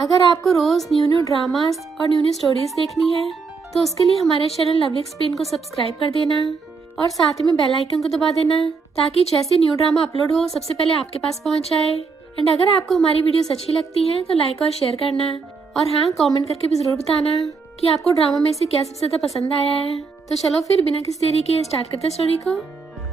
अगर आपको रोज new new dramas और न्यू न्यू स्टोरीज देखनी है तो उसके लिए हमारे चैनल लवली एक्सप्लेन को सब्सक्राइब कर देना और साथ ही में बेल आइकन को दबा देना ताकि जैसे न्यू ड्रामा अपलोड हो सबसे पहले आपके पास पहुंच जाए। एंड अगर आपको हमारी वीडियोस अच्छी लगती हैं तो लाइक और शेयर करना और हाँ, कमेंट करके भी जरूर बताना कि आपको ड्रामा में से क्या सबसे ज्यादा पसंद आया है। तो चलो फिर बिना किसी देरी के स्टार्ट करते हैं स्टोरी को।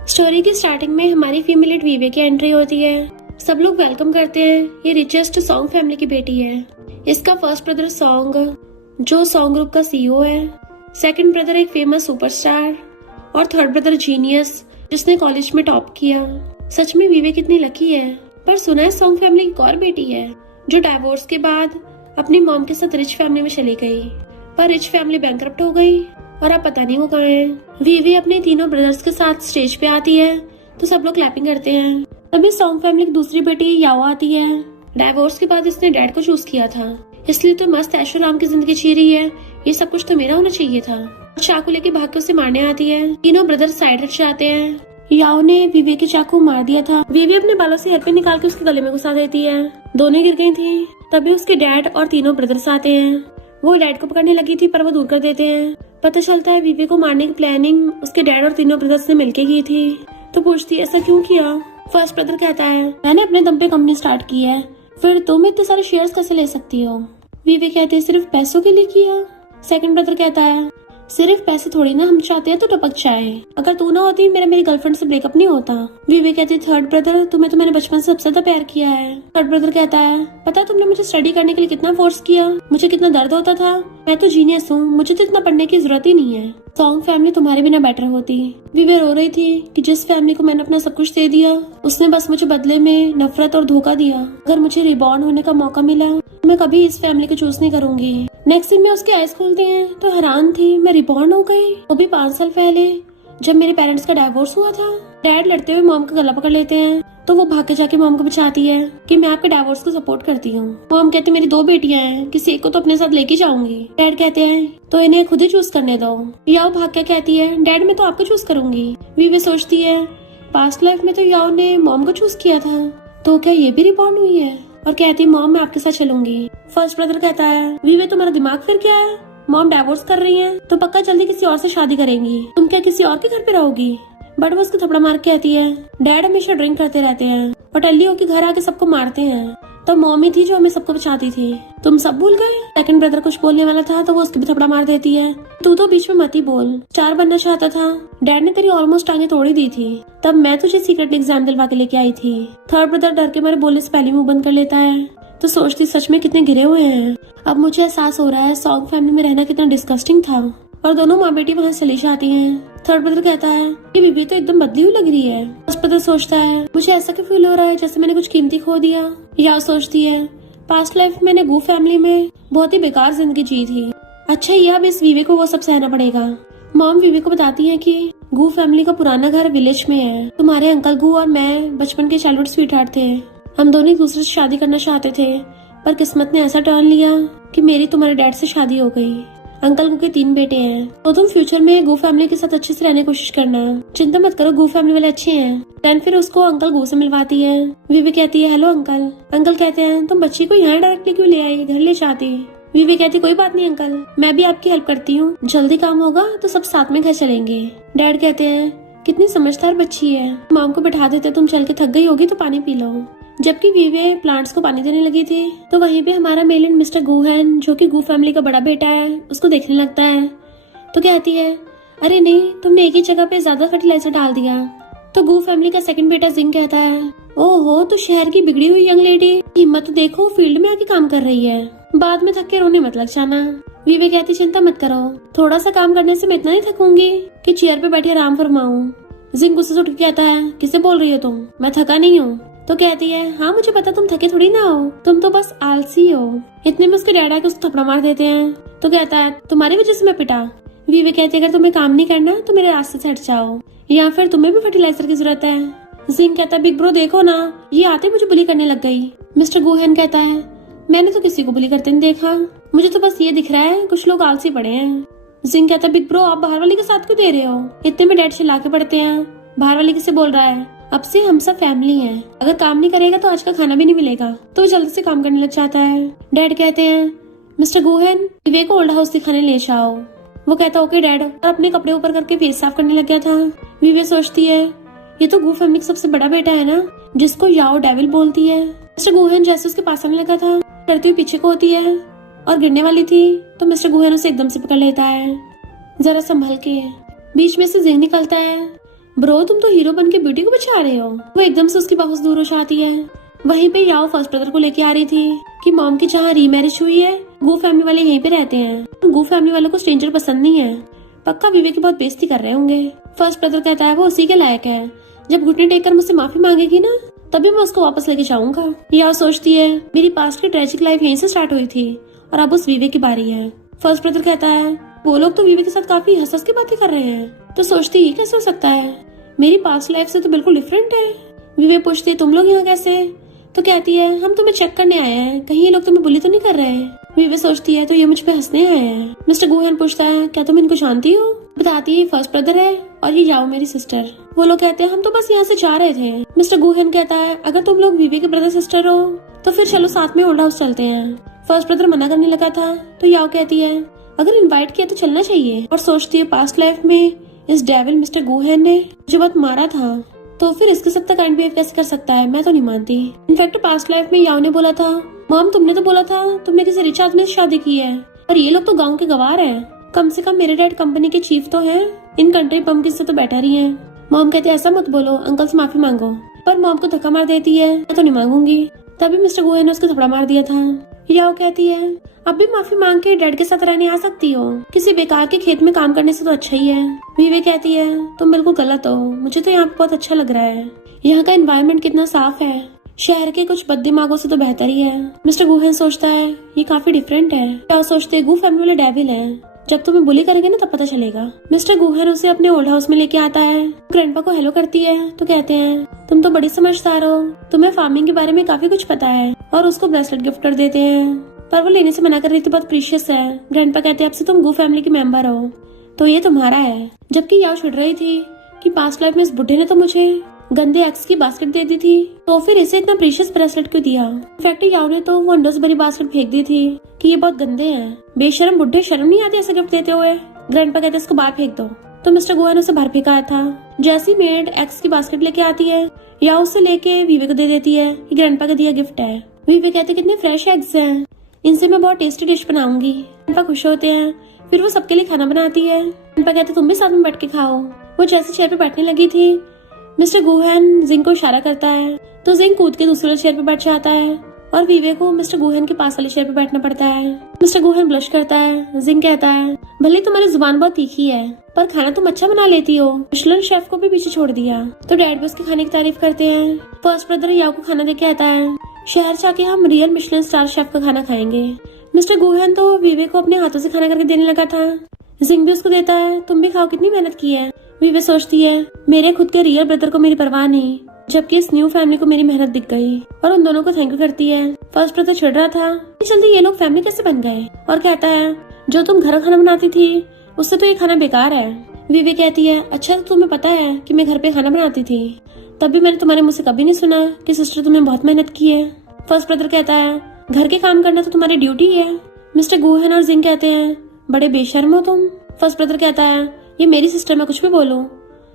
स्टोरी की स्टार्टिंग में हमारी फीमेल लीड वीवे की एंट्री होती है। सब लोग वेलकम करते हैं। ये रिचेस्ट सॉन्ग फैमिली की बेटी है। इसका फर्स्ट ब्रदर सॉन्ग जो सॉन्ग ग्रुप का सीईओ है, सेकंड ब्रदर एक फेमस सुपरस्टार और थर्ड ब्रदर जीनियस जिसने कॉलेज में टॉप किया। सच में वीवे कितनी लकी है। पर सुना है सॉन्ग फैमिली की एक और बेटी है जो डाइवोर्स के बाद अपनी मॉम के साथ रिच फैमिली में चली गई, पर रिच फैमिली बैंकरप्ट हो गई और अब पता नहीं वो कहाँ है। वीवे अपने तीनों ब्रदर्स के साथ स्टेज पे आती है तो सब लोग क्लैपिंग करते हैं। तभी सॉन्ग फैमिली की दूसरी बेटी याओ आती है। डाइवोर्स के बाद इसने डैड को चूज किया था, इसलिए तो मस्त ऐशोआराम की जिंदगी जी रही है। ये सब कुछ तो मेरा होना चाहिए था। चाकू लेके भाग के उसे मारने आती है। तीनों ब्रदर साइड हट जाते हैं। याओ ने वीवे के चाकू मार दिया था। वीवे अपने बालों से हेयरपिन निकाल के उसके गले में घुसा देती है। दोनों गिर गई थी। तभी उसके डैड और तीनों ब्रदर्स आते हैं। वो डैड को पकड़ने लगी थी पर वो दूर कर देते हैं। पता चलता है वीवे को मारने की प्लानिंग उसके डैड और तीनों ब्रदर्स ने मिलके की थी। तो पूछती है ऐसा क्यों किया। फर्स्ट ब्रदर कहता है मैंने अपने दम पे कंपनी स्टार्ट की है, फिर तुम इतने सारे शेयर्स कैसे ले सकती हो। वीवे कहते हैं सिर्फ पैसों के लिए किया। सेकंड ब्रदर कहता है सिर्फ पैसे थोड़ी ना, हम चाहते हैं तो टपक जाए। अगर तू ना होती मेरी गर्लफ्रेंड से ब्रेकअप नहीं होता। वीवे कहते हैं थर्ड ब्रदर तुम्हें तो मैंने बचपन से सबसे ज्यादा प्यार किया है। थर्ड ब्रदर कहता है पता तुमने मुझे स्टडी करने के लिए कितना फोर्स किया, मुझे कितना दर्द होता था। मैं तो जीनियस हूँ, मुझे तो इतना पढ़ने की जरूरत ही नहीं है। सॉन्ग फैमिली तुम्हारे बिना बेटर होती। वीवे रो रही थी कि जिस फैमिली को मैंने अपना सब कुछ दे दिया उसने बस मुझे बदले में नफरत और धोखा दिया। अगर मुझे रिबॉर्न होने का मौका मिला मैं कभी इस फैमिली को चूज नहीं करूंगी। नेक्स्ट दिन में उसकी आइज खोलती हैं तो हैरान थी, मैं रिबॉर्न हो गई, वो भी 5 साल पहले जब मेरे पेरेंट्स का डाइवोर्स हुआ था। डैड लड़ते हुए मॉम का गला पकड़ लेते हैं तो वो भाग के जाके मॉम को बचाती है कि मैं आपके डाइवोर्स को सपोर्ट करती हूँ। मॉम कहती मेरी 2 बेटियां हैं, किसी एक को तो अपने साथ लेके जाऊंगी। डैड कहते हैं तो इन्हें खुद ही चूज करने दो। याओ भाग के कहती है डैड मैं तो आपको चूज करूंगी। वीवे सोचती है पास्ट लाइफ में तो याओ ने मॉम को चूज किया था, तो क्या ये भी रिबॉर्न हुई है, और कहती है मॉम मैं आपके साथ चलूंगी। फर्स्ट ब्रदर कहता है वीवे तुम्हारा दिमाग फिर क्या है, मॉम डाइवोर्स कर रही है तो पक्का जल्दी किसी और से शादी करेंगी, तुम क्या किसी और के घर पे रहोगी। बट वो उसको थपड़ा मार के कहती है डैड हमेशा ड्रिंक करते रहते हैं और टल्ली होके घर आके सबको मारते हैं, तो मॉम ही थी जो हमें सबको बचाती थी, तुम सब भूल गए। सेकंड ब्रदर कुछ बोलने वाला था तो वो उसके भी थपड़ा मार देती है तू तो बीच में मत ही बोल, स्टार बनना चाहता था, डैड ने तेरी ऑलमोस्ट टांगे तोड़ ही दी थी, तब मैं तुझे सीक्रेट एग्जाम दिलवा के लेके आई थी। थर्ड ब्रदर डर के मारे बोलने से पहले मुंह बंद कर लेता है तो सोचती सच में कितने घिरे हुए हैं। अब मुझे एहसास हो रहा है सॉन्ग फैमिली में रहना कितना डिस्गस्टिंग था। और दोनों माँ बेटी वहाँ चली जाती हैं। थर्ड ब्रदर कहता है ये बीबी तो एकदम बदली हुई लग रही है। फर्स्ट ब्रदर सोचता है मुझे ऐसा क्यों फील हो रहा है जैसे मैंने कुछ कीमती खो दिया। या सोचती है पास्ट लाइफ मैंने गू फैमिली में बहुत ही बेकार जिंदगी जी थी, अच्छा ये अब इस वीवे को वो सब सहना पड़ेगा। मॉम वीवे को बताती है कि गू फैमिली का पुराना घर विलेज में है, तुम्हारे अंकल गू और मैं बचपन के चाइल्डहुड स्वीटहार्ट थे, हम दोनों एक दूसरे से शादी करना चाहते थे पर किस्मत ने ऐसा टर्न लिया कि मेरी तुम्हारे डैड से शादी हो गई। अंकल गू के 3 बेटे हैं तो तुम फ्यूचर में गू फैमिली के साथ अच्छे से रहने की कोशिश करना, चिंता मत करो गू फैमिली वाले अच्छे हैं। देन फिर उसको अंकल गू से मिलवाती है। वीवे कहती है हेलो अंकल। अंकल कहते हैं तुम बच्ची को यहाँ डायरेक्टली क्यों ले आई, घर ले जाती। वीवे कहती कोई बात नहीं अंकल, मैं भी आपकी हेल्प करती हूँ, जल्दी काम होगा तो सब साथ में घर चलेंगे। डैड कहते हैं कितनी समझदार बच्ची है, मॉम को बैठा देते तुम चल के थक गई होगी तो पानी पी लो। जबकि वीवे प्लांट्स को पानी देने लगी थी तो वहीं पे हमारा मेलिन मिस्टर गूहन जो कि गू फैमिली का बड़ा बेटा है उसको देखने लगता है तो कहती है अरे नहीं तुमने एक ही जगह पे ज्यादा फर्टिलाइजर डाल दिया। तो गू फैमिली का सेकंड बेटा जिंग कहता है ओहो तो शहर की बिगड़ी हुई यंग लेडी, हिम्मत तो देखो फील्ड में आके काम कर रही है, बाद में थक के रोने मत लग जाना। वीवे कहती चिंता मत करो, थोड़ा सा काम करने से मैं इतना नहीं थकूंगी कि चेयर पे बैठे आराम फरमाऊं। जिंग गुस्से से उठ के कहता है किसे बोल रही हो तुम, मैं थका नहीं हूँ। तो कहती है हाँ मुझे पता तुम थके थोड़ी ना हो, तुम तो बस आलसी हो। इतने में उसके डैड आके उसको थपड़ा मार देते हैं तो कहता है तुम्हारी वजह से मैं पिटा। वीवे कहती है अगर तुम्हें काम नहीं करना तो मेरे रास्ते से हट जाओ या फिर तुम्हें भी फर्टिलाइजर की जरूरत है। जिंग कहता है बिग ब्रो देखो ना ये आते मुझे बुली करने लग गई। मिस्टर गूहन कहता है मैंने तो किसी को बुली करते नहीं देखा, मुझे तो बस ये दिख रहा है कुछ लोग आलसी पड़े हैं। जिंग कहता है बिग ब्रो आप बाहर वाली का साथ क्यों दे रहे हो। इतने में डैड चिल्ला के पड़ते हैं बाहर वाली किसे बोल रहा है। अब से हम सब फैमिली हैं। अगर काम नहीं करेगा तो आज का खाना भी नहीं मिलेगा। तो वो जल्दी से काम करने लग जाता है। डैड कहते हैं, मिस्टर गुहन, विवेक को ओल्ड हाउस दिखाने ले जाओ। वो कहता ओके डैड, और अपने कपड़े ऊपर करके फेस साफ करने लग गया था। विवेक सोचती है, ये तो गू फैमिली का सबसे बड़ा बेटा है ना, जिसको याओ डेविल बोलती है। मिस्टर गुहन जैसे उसके पास आने लगा था, डरती हुई पीछे को होती है और गिरने वाली थी तो मिस्टर गुहन उसे एकदम से पकड़ लेता है। जरा संभल के। बीच में से जिंग निकलता है, ब्रो तुम तो हीरो बन के ब्यूटी को बचा रहे हो। वो एकदम से उसकी बाहों से दूर हो जाती है। वहीं पे याओ फर्स्ट ब्रदर को लेके आ रही थी कि मॉम की जहाँ रीमैरिज हुई है, गू फैमिली वाले यहीं पे रहते हैं। गू फैमिली वालों को स्ट्रेंजर पसंद नहीं है। पक्का विवेक की बहुत बेइज्जती कर रहे होंगे। फर्स्ट ब्रदर कहता है वो उसी के लायक है। जब घुटने टेक कर मुझसे माफी मांगेगी ना, तभी मैं उसको वापस लेके जाऊंगा। याओ सोचती है, मेरी पास्ट की ट्रेजिक लाइफ यहीं से स्टार्ट हुई थी और अब उस विवेक की बारी है। फर्स्ट ब्रदर कहता है, वो लोग तो विवेक के साथ काफी हंस के बातें कर रहे हैं। तो सोचती ये कैसे हो सकता है, मेरी पास्ट लाइफ से तो बिल्कुल डिफरेंट है। विवेक पूछती है, तुम लोग यहाँ कैसे? तो कहती है, हम तुम्हें चेक करने आए हैं, कहीं ये लोग तुम्हें बुली तो नहीं कर रहे। विवेक सोचती है, तो ये मुझ पे हंसने आए हैं। मिस्टर गुहन पूछता है, क्या तुम इनको जानती हो? बताती है, फर्स्ट ब्रदर है और ये याओ मेरी सिस्टर। वो लोग कहते हैं, हम तो बस यहाँ से जा रहे थे। मिस्टर गुहन कहता है, अगर तुम लोग विवेक के ब्रदर सिस्टर हो तो फिर चलो साथ में ओल्ड हाउस चलते हैं। फर्स्ट ब्रदर मना करने लगा था तो याओ कहती है, अगर इनवाइट किया तो चलना चाहिए। और सोचती है, पास्ट लाइफ में इस डेविल मिस्टर गुहन ने मुझे बहुत मारा था, तो फिर इसके साथ काइंड बिहेव कैसे कर सकता है? मैं तो नहीं मानती। इनफैक्ट पास्ट लाइफ में याओ ने बोला था, मॉम तुमने तो बोला था तुमने किसी रिच आदमी से शादी की है, और ये लोग तो गांव के गवार हैं। कम से कम मेरे डैड कंपनी के चीफ तो हैं, इन कंट्री पम्पकिन से तो बेटर ही हैं। मॉम कहते ऐसा मत बोलो, अंकल से माफी मांगो। पर मॉम को धक्का मार देती है, मैं तो नहीं मांगूंगी। तभी मिस्टर गुहन ने उसको थप्पड़ मार दिया था। याओ कहती है, अब भी माफी मांग के डैड के साथ रहने आ सकती हो, किसी बेकार के खेत में काम करने से तो अच्छा ही है। विवेक कहती है, तुम बिल्कुल गलत हो, मुझे तो यहाँ पे बहुत अच्छा लग रहा है। यहाँ का एनवायरनमेंट कितना साफ है, शहर के कुछ बददिमागों से तो बेहतर ही है। मिस्टर गुहन सोचता है, ये काफी डिफरेंट है। याओ सोचते, गू फैमिली वाले डेविल है, जब तुम्हें बुली करेंगे ना तब पता चलेगा। मिस्टर गुहन उसे अपने ओल्ड हाउस में लेके आता है। ग्रैंडपा को हेलो करती है तो कहते हैं, तुम तो बड़ी समझदार हो, तुम्हें फार्मिंग के बारे में काफी कुछ पता है। और उसको ब्रेसलेट गिफ्ट कर देते हैं, पर वो लेने से मना कर रही थी, बहुत प्रीशियस है। ग्रैंडपा कहते हैं, अब से तुम गू फैमिली के मेंबर हो, तो ये तुम्हारा है। जबकि याओ छिड़ रही थी कि पास्ट लाइफ में इस बुढ़े ने तो मुझे गंदे एक्स की बास्केट दे दी थी, तो फिर इसे इतना प्रीशियस ब्रेसलेट क्यों दिया? इनफैक्ट याओ ने तो वो अंडों से भरी बास्केट फेंक दी थी कि ये बहुत गंदे हैं। बेशरम बुढ़े, शर्म नहीं आती ऐसा गिफ्ट देते हुए? ग्रैंडपा कहते हैं, इसको बाहर फेंक दो। तो मिस्टर गुहन उसे बाहर फेंका था। जैसी मेड एक्स की बास्केट लेके आती है, याओ उसे लेके विवेक को दे देती है कि ग्रैंडपा का दिया गिफ्ट है। विवेक कहते कितने फ्रेश एग्स हैं, इनसे मैं बहुत टेस्टी डिश बनाऊंगी। ग्रैंडपा खुश होते हैं, फिर वो सबके लिए खाना बनाती है। ग्रैंडपा कहते तुम भी साथ में बैठ के खाओ। वो जैसे चेयर पे बैठने लगी थी, मिस्टर गुहन जिंग को इशारा करता है तो जिंग कूद के दूसरे चेयर पे बैठ जाता है और विवेक को मिस्टर गुहन के पास वाले चेयर पे बैठना पड़ता है। मिस्टर गुहन ब्लश करता है। जिंग कहता है, भले तुम्हारी जुबान बहुत तीखी है, पर खाना तुम अच्छा बना लेती हो, मिशेलिन शेफ को भी पीछे छोड़ दिया। तो डैड भी उसके खाने की तारीफ करते हैं। फर्स्ट ब्रदर याओ को खाना देके आता है, शहर जाके हम रियल मिशेलिन स्टार शेफ का खाना खाएंगे। मिस्टर गुहन तो विवेक को अपने हाथों से खाना करके देने लगा था। जिंग भी उसको देता है, तुम भी खाओ, कितनी मेहनत की है। विवेक सोचती है, मेरे खुद के रियल ब्रदर को मेरी परवाह नहीं, जबकि इस न्यू फैमिली को मेरी मेहनत दिख गई। और उन दोनों को थैंक यू करती है। फर्स्ट ब्रदर चिढ़ रहा था कि जल्दी ये लोग फैमिली कैसे बन गए, और कहता है, जो तुम घर खाना बनाती थी उससे तो ये खाना बेकार है। विवेक कहती है, अच्छा तो तुम्हें पता है कि मैं घर पे खाना बनाती थी, तब भी मैंने तुम्हारे मुँह से कभी नहीं सुना कि सिस्टर तुमने बहुत मेहनत की है। फर्स्ट ब्रदर कहता है, घर के काम करना तो तुम्हारी ड्यूटी है। मिस्टर गुहन और जिंग कहते हैं, बड़े बेशर्म हो तुम। फर्स्ट ब्रदर कहता है, ये मेरी सिस्टर, मैं कुछ भी बोलूं।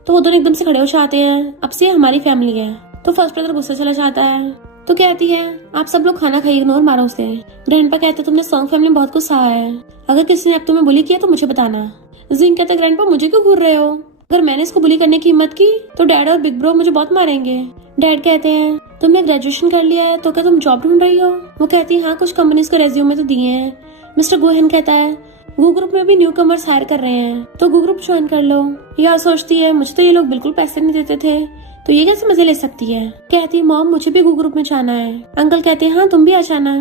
तो वो दोनों एकदम से खड़े हो जाते हैं, अब से हमारी फैमिली है। तो फर्स्ट ब्रदर गुस्सा चला जाता है तो कहती है, आप सब लोग खाना खाइए, इग्नोर मारो उसे। ग्रैंडपा कहते, तुमने सॉन्ग फैमिली में बहुत कुछ सहा है, अगर किसी ने अब तुम्हें बुली किया तो मुझे बताना। जिंग कहता है, ग्रैंडपा मुझे क्यों घूर रहे हो, अगर मैंने इसको बुली करने की हिम्मत की तो डैड और बिग ब्रो मुझे बहुत मारेंगे। डैड कहते हैं, तुमने ग्रेजुएशन कर लिया है तो क्या तुम जॉब ढूंढ रही हो? वो कहती है, हाँ कुछ कंपनीज को रेज्यूमे तो दिए हैं। मिस्टर गुहन कहता है, गू ग्रुप में भी न्यू कमर्स हायर कर रहे हैं, तो गू ग्रुप ज्वाइन कर लो। यह सोचती है, मुझे तो ये लोग बिल्कुल पैसे नहीं देते थे, तो ये कैसे मजे ले सकती है। कहती है, मॉम मुझे भी गू ग्रुप में जाना है। अंकल कहते हैं, हाँ तुम भी आ जाना।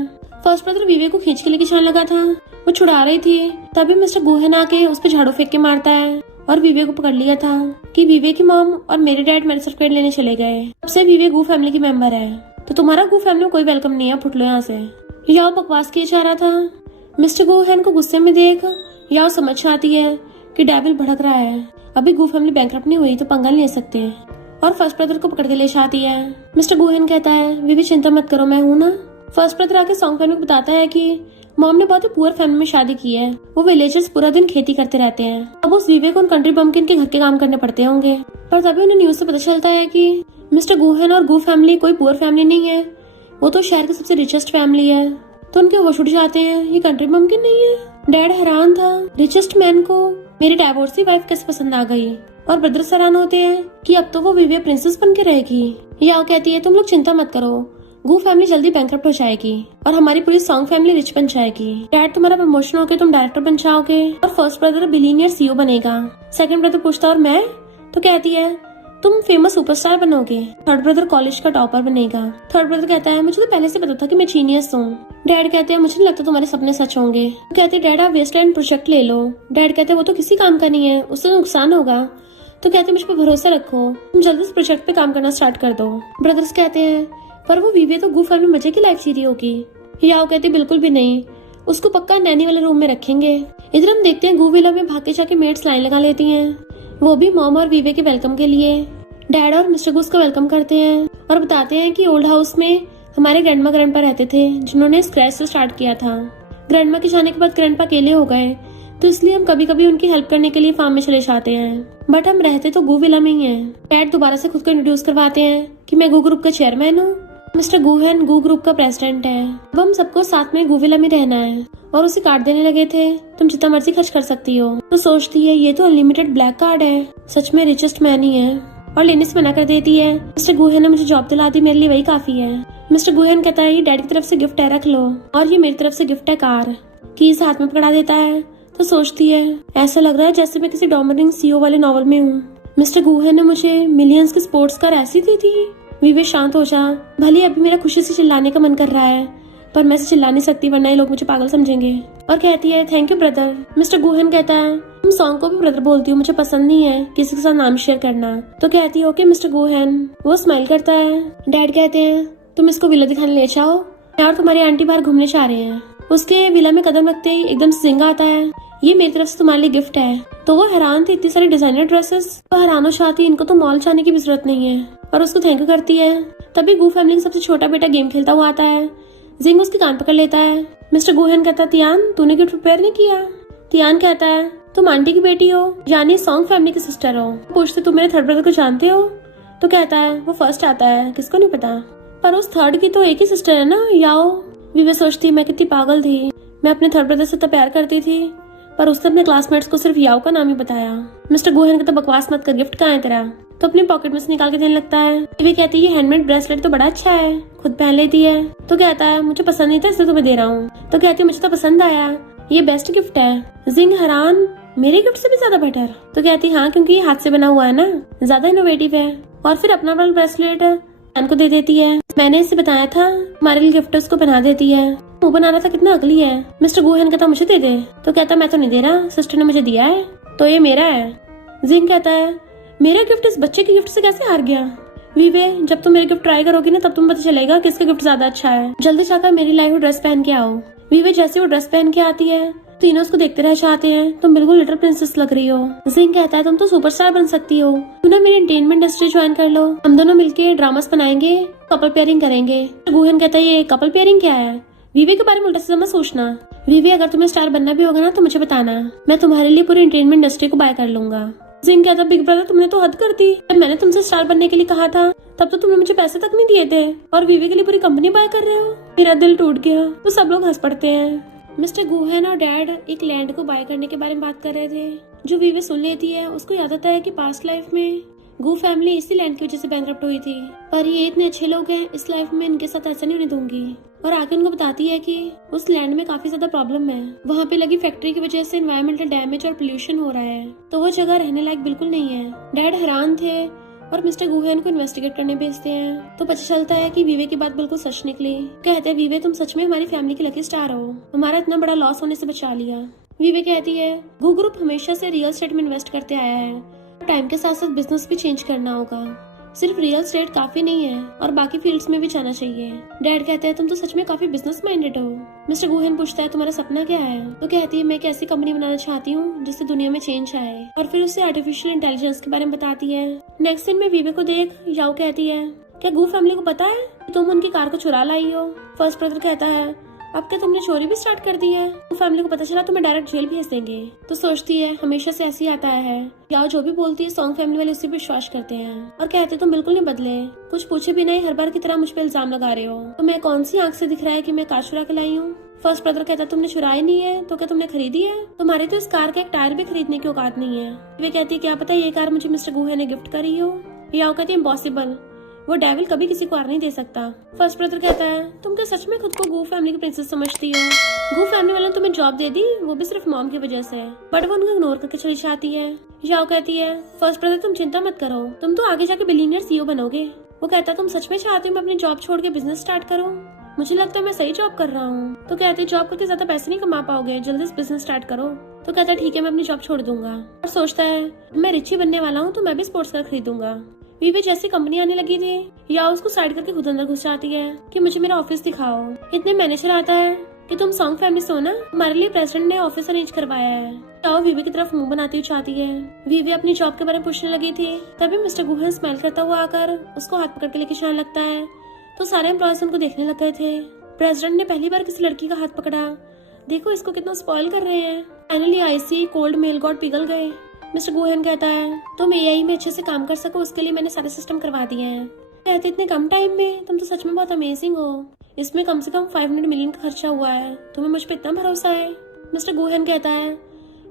फर्स्ट ब्रदर विवेक को खींच के लेके जाने लगा था, वो छुड़ा रही थी, तभी मिस्टर गुहन आके उस पर झाड़ू फेंक के मारता है और विवेक को पकड़ लिया था कि विवेक की मॉम और मेरे डैड मेरे सर्टिफिकेट लेने चले गए, तब से विवेक गू फैमिली की मेंबर है, तो तुम्हारा गू फैमिली में कोई वेलकम नहीं है, फुट लो यहाँ से। याओ बकवास किया जा रहा था। मिस्टर गुहन को गुस्से में देख याओ समझ आती है कि डेविल भड़क रहा है, अभी गू फैमिली बैंकरप्ट नहीं हुई तो पंगा नहीं ले सकते। और फर्स्ट ब्रदर को पकड़ के ले जाती है। मिस्टर गुहेन कहता है वीवी चिंता मत करो, मैं हूँ ना। फर्स्ट ब्रदर आके सॉन्ग फैमिली को बताता है कि मॉम ने बहुत ही पुअर फैमिली में शादी की है, वो विलेजर्स पूरा दिन खेती करते रहते हैं। अब उस वीवे को उन कंट्री बम्पकिन के घर के काम करने पड़ते होंगे। पर तभी उन्हें न्यूज से पता चलता है कि मिस्टर गुहेन और गू फैमिली कोई पुअर फैमिली नहीं है, वो तो शहर की सबसे रिचेस्ट फैमिली है। तो उनके होश उड़ जाते हैं, ये कंट्री बम्पकिन नहीं है। डैड हैरान था, रिचेस्ट मैन को मेरी डाइवोर्सी वाइफ कैसे पसंद आ गई। और ब्रदर्स हैरान होते हैं कि अब तो वो विवे प्रिंसेस बन के रहेगी। याओ कहती है तुम लोग चिंता मत करो, गू फैमिली जल्दी बैंकरप्ट हो जाएगी और हमारी पूरी सॉन्ग फैमिली रिच बन जाएगी। डैड तुम्हारा प्रमोशन होके तुम डायरेक्टर बन जाओगे और फर्स्ट ब्रदर बिलियनियर सीईओ बनेगा। सेकंड ब्रदर पूछता और मैं? तो कहती है तुम फेमस सुपरस्टार बनोगे। थर्ड ब्रदर कॉलेज का टॉपर बनेगा। थर्ड ब्रदर कहता है मुझे तो पहले से पता था कि मैं जीनियस हूँ। डैड कहते हैं मुझे नहीं लगता तुम्हारे सपने सच होंगे। तो कहते हैं डैड आप वेस्टलैंड प्रोजेक्ट ले लो। डैड कहते हैं वो तो किसी काम का नहीं है, उससे नुकसान होगा। तो कहते हैं मुझ पर भरोसा रखो, तुम जल्दी इस प्रोजेक्ट पे काम करना स्टार्ट कर दो। ब्रदर्स कहते हैं पर वो वीवे तो गू फैमिली मजे की लाइफ जी रही होगी। याओ कहते बिल्कुल भी नहीं, उसको पक्का नैनी वाले रूम में रखेंगे। इधर हम देखते हैं गू विला में भाग के जाके मेड्स लाइन लगा लेती हैं, वो भी मॉम और वीवे के वेलकम के लिए। डैड और मिस्टर गूस को वेलकम करते हैं और बताते हैं कि ओल्ड हाउस में हमारे ग्रैंडमा ग्रैंडपा रहते थे, जिन्होंने स्क्रैच से स्टार्ट किया था। ग्रैंडमा के जाने के बाद ग्रैंडपा अकेले हो गए, तो इसलिए हम कभी कभी उनकी हेल्प करने के लिए फार्म में चले जाते हैं। बट हम रहते तो गू विला में ही हैं। डैड दोबारा से खुद को इंट्रोड्यूस करवाते हैं कि मैं गू ग्रुप का चेयरमैन हूँ, मिस्टर गुहेन गू ग्रुप का प्रेसिडेंट है। अब हम सबको साथ में गू विला में रहना है और उसे कार्ड देने लगे थे, तुम जितना मर्जी खर्च कर सकती हो। तो सोचती है ये तो अनलिमिटेड ब्लैक कार्ड है, सच में रिचेस्ट मैन ही है, और लेने से मना कर देती है। मिस्टर गुहेन ने मुझे जॉब दिला दी, मेरे लिए वही काफी है। मिस्टर गुहेन कहता है ये डैड की तरफ से गिफ्ट है, रख लो, और ये मेरी तरफ से गिफ्ट है कार। कीज हाथ में पकड़ा देता है तो सोचती है ऐसा लग रहा है जैसे मैं किसी डोमिनिक सीईओ वाले नॉवल में हूँ। मिस्टर गुहेन ने मुझे मिलियंस की स्पोर्ट्स कार ऐसी दी थी। वीवे शांत हो जा, भले अभी मेरा खुशी से चिल्लाने का मन कर रहा है, पर मैं चिल्ला नहीं सकती वरना ये लोग मुझे पागल समझेंगे। और कहती है थैंक यू ब्रदर। मिस्टर गुहेन कहता है तुम सॉन्ग को भी ब्रदर बोलती हो, मुझे पसंद नहीं है किसी के साथ नाम शेयर करना। तो कहती हो कि मिस्टर गुहेन। वो स्माइल करता है। डैड कहते हैं तुम इसको विला दिखाने ले जाओ, मैं और तुम्हारी आंटी बाहर घूमने जा रहे हैं। उसके विला में कदम रखते ही एकदम से जिंगा आता है, ये मेरी तरफ से तुम्हारे लिए गिफ्ट है। तो वो हैरान थी, इतनी सारी डिजाइनर ड्रेसेस। वो हैरान हो जाती, इनको तो मॉल जाने की भी जरूरत नहीं है, और उसको थैंक यू करती है। तभी गू फैमिली का सबसे छोटा बेटा गेम खेलता हुआ आता है। जिंग उसके कान पकड़ लेता है। मिस्टर गुहेन कहता है तियान तूने गिफ्ट प्रिपेयर नहीं किया। तियान कहता है तुम आंटी की बेटी हो, यानी सॉन्ग फैमिली की सिस्टर हो। पूछते तुम मेरे थर्ड ब्रदर को जानते हो। तो कहता है वो फर्स्ट आता है, किसको नहीं पता, पर उस थर्ड की तो एक ही सिस्टर है ना, याओ। वीवे सोचती मैं कितनी पागल थी, मैं अपने थर्ड ब्रदर से तो प्यार करती थी, पर उसने अपने क्लासमेट्स को सिर्फ याओ का नाम ही बताया। मिस्टर गुहेन कहता बकवास मत कर, गिफ्ट कहाँ है तेरा। तो अपनी पॉकेट में से निकाल के देने लगता है। वीवे कहती है ये हैंडमेड ब्रेसलेट तो बड़ा अच्छा है, खुद पहन लेती है। तो कहता है मुझे पसंद नहीं था इसलिए तुम्हें दे रहा हूँ। तो कहती है मुझे तो पसंद आया, ये बेस्ट गिफ्ट है। जिंग हैरान, मेरे गिफ्ट से भी ज्यादा बेटर। तो कहती हाँ क्योंकि ये हाथ से बना हुआ है ना, ज्यादा इनोवेटिव है। और फिर अपना वाला ब्रेसलेट मैन को दे देती है। मैंने इसे बताया था हमारे लिए गिफ्ट, उसको पहना देती है। मुंह बना रहा था कितना अगली है। मिस्टर गुहेन कहता मुझे दे दे। तो कहता मैं तो नहीं दे रहा, सिस्टर ने मुझे दिया है तो ये मेरा है। जिंग कहता है मेरा गिफ्ट इस बच्चे के गिफ्ट से कैसे हार गया। वीवे जब तुम मेरे गिफ्ट ट्राई करोगी ना तब तुम पता चलेगा किसका गिफ्ट ज्यादा अच्छा है। जल्दी जाकर मेरी लाइव ड्रेस पहन के आओ। वीवे जैसे वो ड्रेस पहन के आती है तीनों उसको देखते रह जाते हैं, तुम बिल्कुल लिटिल प्रिंसेस लग रही हो। जिंग कहता है तुम तो सुपरस्टार बन सकती हो, तुम ना मेरी एंटरटेनमेंट इंडस्ट्री ज्वाइन कर लो, हम दोनों मिलके ड्रामास बनाएंगे, कपल पेयरिंग करेंगे। गुहेन कहता है ये कपल पेयरिंग क्या है। वीवे के बारे में उल्टा सीधा मत सोचना। वीवे अगर तुम्हें स्टार बनना भी होगा ना तो मुझे बताना, मैं तुम्हारे लिए पूरी एंटरटेनमेंट इंडस्ट्री को बाय कर लूंगा। जिंग कहता बिग ब्रदर तुमने तो हद कर दी, जब मैंने तुमसे स्टार बनने के लिए कहा था तब तो तुमने मुझे पैसे तक नहीं दिए थे, और वीवे के लिए पूरी कंपनी बाय कर रहे हो। मेरा दिल टूट गया। तो सब लोग हंस पड़ते हैं। मिस्टर गुहेन और डैड एक लैंड को बाय करने के बारे में बात कर रहे थे। जो वीवे सुन लेती है उसको याद आता है कि पास्ट लाइफ में गू फैमिली इसी लैंड की वजह से बैंकरप्ट हुई थी, पर ये इतने अच्छे लोग हैं, इस लाइफ में इनके साथ ऐसा नहीं होने दूंगी। और आगे उनको बताती है कि उस लैंड में काफी ज्यादा प्रॉब्लम है, वहाँ पे लगी फैक्ट्री की वजह से एनवायरमेंटल डैमेज और पोल्यूशन हो रहा है, तो वो जगह रहने लायक बिल्कुल नहीं है। डैड हैरान थे और मिस्टर गुहेन को इन्वेस्टिगेट करने भेजते हैं। तो पता चलता है कि वीवे की बात बिल्कुल सच निकली। कहते हैं वीवे तुम सच में हमारी फैमिली की लकी स्टार हो, हमारा इतना बड़ा लॉस होने से बचा लिया। वीवे कहती है गू ग्रुप हमेशा से रियल एस्टेट में इन्वेस्ट करते आया है, टाइम के साथ साथ बिजनेस भी चेंज करना होगा। सिर्फ रियल एस्टेट काफी नहीं है और बाकी फील्ड्स में भी जाना चाहिए। डैड कहते हैं तुम तो सच में काफी बिजनेस माइंडेड हो। मिस्टर गुहेन पूछता है तुम्हारा सपना क्या है? तो कहती है मैं एक ऐसी कंपनी बनाना चाहती हूँ जिससे दुनिया में चेंज आए, और फिर उसे आर्टिफिशियल इंटेलिजेंस के बारे में बताती है। नेक्स्ट सीन में वीवे को देख याओ कहती है क्या गू फैमिली को पता है तुम उनकी कार को चुरा लाई हो? फर्स्ट ब्रदर कहता है अब क्या तुमने चोरी भी स्टार्ट कर दी है? तो फैमिली को पता चला तो मैं डायरेक्ट जेल भेज देंगे। तो सोचती है हमेशा से ऐसे ही आता है। याओ जो भी बोलती है सॉन्ग फैमिली वाले उसी पे विश्वास करते हैं और कहते तुम बिल्कुल नहीं बदले, कुछ पूछे भी नहीं हर बार की तरह मुझ पे इल्जाम लगा रहे हो। तो मैं कौन सी आंख से दिख रहा है कि मैं कार चुरा के लाई हूँ? फर्स्ट ब्रदर कहता तुमने चुराई नहीं है तो क्या तुमने खरीदी है? तुम्हारी तो इस कार का एक टायर भी खरीदने की औकात नहीं है। वे कहती है क्या पता ये कार मुझे मिस्टर गुहे ने गिफ्ट करी हो। याओ कहती है इम्पॉसिबल, वो डेविल कभी किसी को हार नहीं दे सकता। फर्स्ट ब्रदर कहता है तुम क्या सच में खुद को गू फैमिली की प्रिंसेस समझती हो? गू फैमिली वालों ने तुम्हें जॉब दे दी वो भी सिर्फ मॉम की वजह से, बट वो उनको इग्नोर करके चली जाती है। याओ कहती है फर्स्ट ब्रदर तुम चिंता मत करो, तुम तो आगे जाके बिलियनियर सीईओ बनोगे। वो कहता है तुम सच में चाहते हो मैं अपनी जॉब छोड़ के बिजनेस स्टार्ट करूँ? मुझे लगता है मैं सही जॉब कर रहा हूँ। तो कहते जॉब करके ज्यादा पैसे नहीं कमा पाओगे, जल्दी से बिजनेस स्टार्ट करो। तो कहता है ठीक है मैं अपनी जॉब छोड़ दूंगा। और सोचता है मैं रिची बनने वाला हूँ तो मैं भी स्पोर्ट्स कार खरीदूंगा। वीवे जैसी कंपनी आने लगी थी या उसको साइड करके खुद अंदर घुस जाती है कि मुझे मेरा ऑफिस दिखाओ। इतने मैनेजर आता है कि तुम सॉन्ग फैमिली से हो ना, हमारे लिए प्रेसिडेंट ने ऑफिस अरेंज करवाया है। याओ वीवे की तरफ मुंह बनाती हुई चाहती है। वीवे अपनी जॉब के बारे में पूछने लगी थी तभी मिस्टर गुहेन स्माइल करता हुआ आकर उसको हाथ पकड़ के लेके जाने लगता है। तो सारे एम्प्लॉयज उनको देखने लग गए थे। प्रेसिडेंट ने पहली बार किसी लड़की का हाथ पकड़ा, देखो इसको कितना स्पॉइल कर रहे हैं। Finally icy cold male god पिघल गए। मिस्टर गुहेन कहता है तुम एआई में अच्छे से काम कर सको उसके लिए मैंने सारे सिस्टम करवा दिए हैं। कहते इतने कम टाइम में तुम तो सच में बहुत अमेजिंग हो, इसमें कम से कम 500 मिलियन का खर्चा हुआ है, तुम्हें मुझ पे इतना भरोसा है? मिस्टर गुहेन कहता है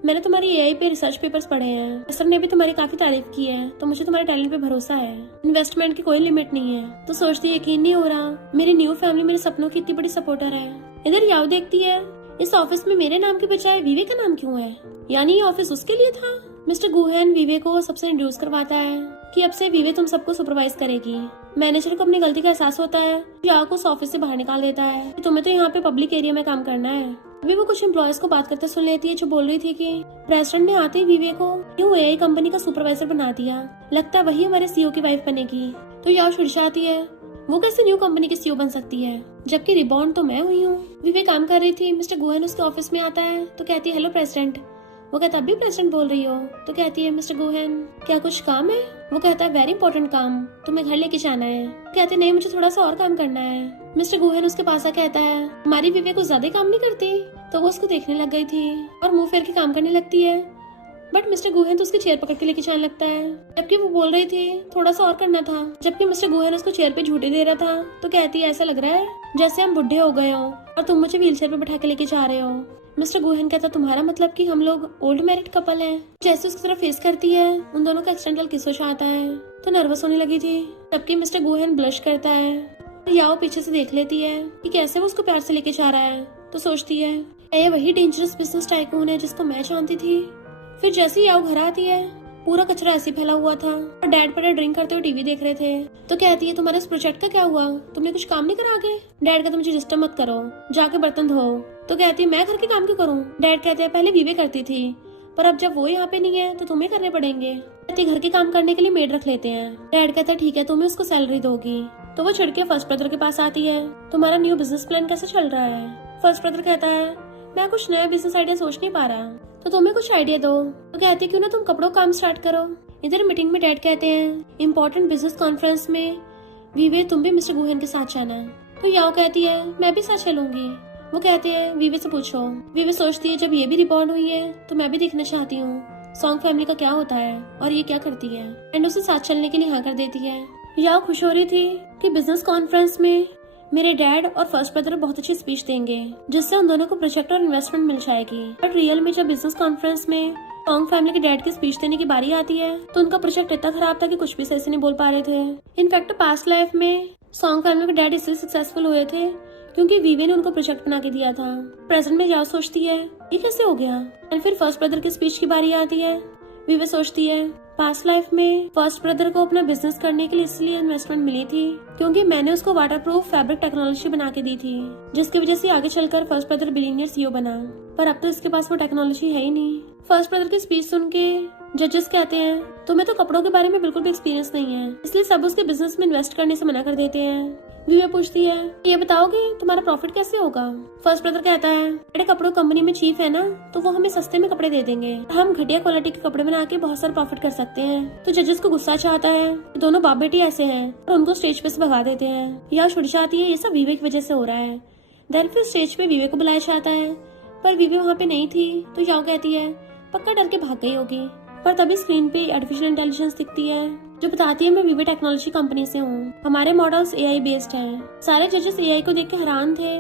मैंने तुम्हारी एआई पे रिसर्च पेपर्स पढ़े हैं, सर ने भी तुम्हारी काफी तारीफ की है, तो मुझे तुम्हारे टैलेंट पे भरोसा है। इन्वेस्टमेंट की कोई लिमिट नहीं है। तो सोचती यकीन नहीं हो रहा मेरी न्यू फैमिली मेरे सपनों की इतनी बड़ी सपोर्टर है। इधर याओ देखती है इस ऑफिस में मेरे नाम के बजाय वीवे का नाम क्यों है, यानी ये ऑफिस उसके लिए था। मिस्टर गुहेन वीवे को सबसे इंट्रोड्यूस करवाता है कि अब से वीवे तुम सबको सुपरवाइज करेगी। मैनेजर को अपनी गलती का एहसास होता है, याओ को उस ऑफिस से बाहर निकाल देता है। तुम्हें तो यहाँ पे पब्लिक एरिया में काम करना है। अभी वो कुछ एम्प्लॉयज को बात करते सुन लेती है जो बोल रही थी कि प्रेसिडेंट ने आते ही वीवे को न्यू एआई कंपनी का सुपरवाइजर बना दिया, लगता है वही हमारे सीईओ की वाइफ बनेगी। तो याओ चिढ़ाती है वो कैसे न्यू कंपनी के सीईओ बन सकती है जबकि रिबॉर्न तो मैं हुई हूँ। वीवे काम कर रही थी, मिस्टर गुहेन उसके ऑफिस में आता है तो कहती है हेलो प्रेसिडेंट। वो कहता अभी प्रेसिडेंट बोल रही हो? तो कहती है मिस्टर गुहेन क्या कुछ काम है? वो कहता है वेरी इंपॉर्टेंट काम, तुम्हें घर लेके जाना है। कहते नहीं मुझे थोड़ा सा और काम करना है। मिस्टर गुहेन उसके पास आ कहता है हमारी वीवे को ज्यादा काम नहीं करती। तो वो उसको देखने लग गई थी और मुंह फेर के काम करने लगती है, बट मिस्टर गुहेन तो उसकी चेयर पकड़ के लेके जाने लगता है, जबकि वो बोल रही थी थोड़ा सा और करना था। जबकि मिस्टर गुहेन उसको चेयर पे झूठे दे रहा था। तो कहती है ऐसा लग रहा है जैसे हम बुढ़े हो गए हो और तुम मुझे व्हील चेयर पे बैठा के लेके जा रहे हो। मिस्टर गुहेन कहता तुम्हारा मतलब कि हम लोग ओल्ड मैरिड कपल हैं। जैसे उसकी तरफ फेस करती है उन दोनों का एक्सीडेंटल किस हो जाता है तो नर्वस होने लगी थी, जबकि मिस्टर गुहेन ब्लश करता है। याओ पीछे से देख लेती है कि कैसे वो उसको प्यार से लेके जा रहा है। तो सोचती है ये वही डेंजरस बिजनेस टाइकून है जिसको मैं जानती थी। फिर जैसे ही याओ घर आती है पूरा कचरा ऐसे फैला हुआ था और डैड पर ड्रिंक करते हुए टीवी देख रहे थे। तो कहती है तुम्हारे इस प्रोजेक्ट का क्या हुआ, तुमने कुछ काम नहीं करा आगे? डैड कहते मुझे डिस्टर्ब मत करो, जाके बर्तन धो। तो कहती है मैं घर के काम क्यों करूँ? डैड कहते हैं पहले वीवे करती थी पर अब जब वो यहाँ पे नहीं है तो तुम्हें करने पड़ेंगे। कहती घर के काम करने के लिए मेड रख लेते हैं। डैड कहता है ठीक है तुम्हें उसको सैलरी दोगी। तो वो चिढ़ के फर्स्ट ब्रदर के पास आती है तुम्हारा न्यू बिजनेस प्लान कैसे चल रहा है? फर्स्ट ब्रदर कहता है मैं कुछ नया बिजनेस आइडिया सोच नहीं पा रहा, तो तुम्हें कुछ आइडिया दो। तो कहती है क्यों ना तुम कपड़ों का काम स्टार्ट करो। इधर मीटिंग में डैड कहते हैं इम्पोर्टेंट बिजनेस कॉन्फ्रेंस में वीवे तुम भी मिस्टर गुहेन के साथ जाना। तो याओ कहती है मैं भी साथ चलूंगी। वो कहते हैं वीवे से पूछो। वीवे सोचती है जब ये भी रिबॉर्न हुई है तो मैं भी देखना चाहती हूँ सॉन्ग फैमिली का क्या होता है और ये क्या करती है, एंड उसे साथ चलने के लिए हाँ कर देती है। याओ खुश हो रही थी कि बिजनेस कॉन्फ्रेंस में मेरे डैड और फर्स्ट ब्रदर बहुत अच्छी स्पीच देंगे जिससे उन दोनों को प्रोजेक्ट और इन्वेस्टमेंट मिल जाएगी। बट रियल में जब बिजनेस कॉन्फ्रेंस में सॉन्ग फैमिली के डैड की स्पीच देने की बारी आती है तो उनका प्रोजेक्ट इतना खराब था कि कुछ भी सही से नहीं बोल पा रहे थे। इनफैक्ट पास्ट लाइफ में सॉन्ग फैमिली के डैड इसलिए सक्सेसफुल हुए थे क्योंकि वीवे ने उनको प्रोजेक्ट बना के दिया था। प्रेजेंट में याओ सोचती है ये कैसे हो गया। एंड फिर फर्स्ट ब्रदर की स्पीच की बारी आती है। वीवे सोचती है पास्ट लाइफ में फर्स्ट ब्रदर को अपना बिजनेस करने के लिए इसलिए इन्वेस्टमेंट मिली थी क्योंकि मैंने उसको वाटरप्रूफ फैब्रिक टेक्नोलॉजी बना के दी थी जिसकी वजह से आगे चलकर फर्स्ट ब्रदर बिलियनियर सीईओ बना। पर अब तो इसके पास वो टेक्नोलॉजी है ही नहीं। फर्स्ट ब्रदर की स्पीच सुन के जजेस कहते हैं तुम्हें तो कपड़ों के बारे में बिल्कुल भी एक्सपीरियंस नहीं है, इसलिए सब उसके बिजनेस में इन्वेस्ट करने से मना कर देते हैं। विवे पूछती है ये बताओगे तुम्हारा प्रॉफिट कैसे होगा। फर्स्ट ब्रदर कहता है बड़े कपड़ों कंपनी में चीफ है ना, तो वो हमें सस्ते में कपड़े दे देंगे, हम घटिया क्वालिटी के कपड़े बना के बहुत सारा प्रॉफिट कर सकते हैं। तो जजेस को गुस्सा चाहता है, दोनों बाप बेटी ऐसे हैं और उनको स्टेज पे से भगा देते हैं। यह छुड़ी चाहती है ये सब विवे की वजह से हो रहा है। देन फिर स्टेज पे विवे को बुलाया जाता है, पर विवे वहाँ पे नहीं थी। तो याओ कहती है पक्का डर के भाग गई होगी। पर तभी स्क्रीन पे आर्टिफिशियल इंटेलिजेंस दिखती है जो बताती है मैं विवे टेक्नोलॉजी कंपनी से हूँ, हमारे मॉडल्स एआई बेस्ड हैं। सारे जजेस एआई को देख के हैरान थे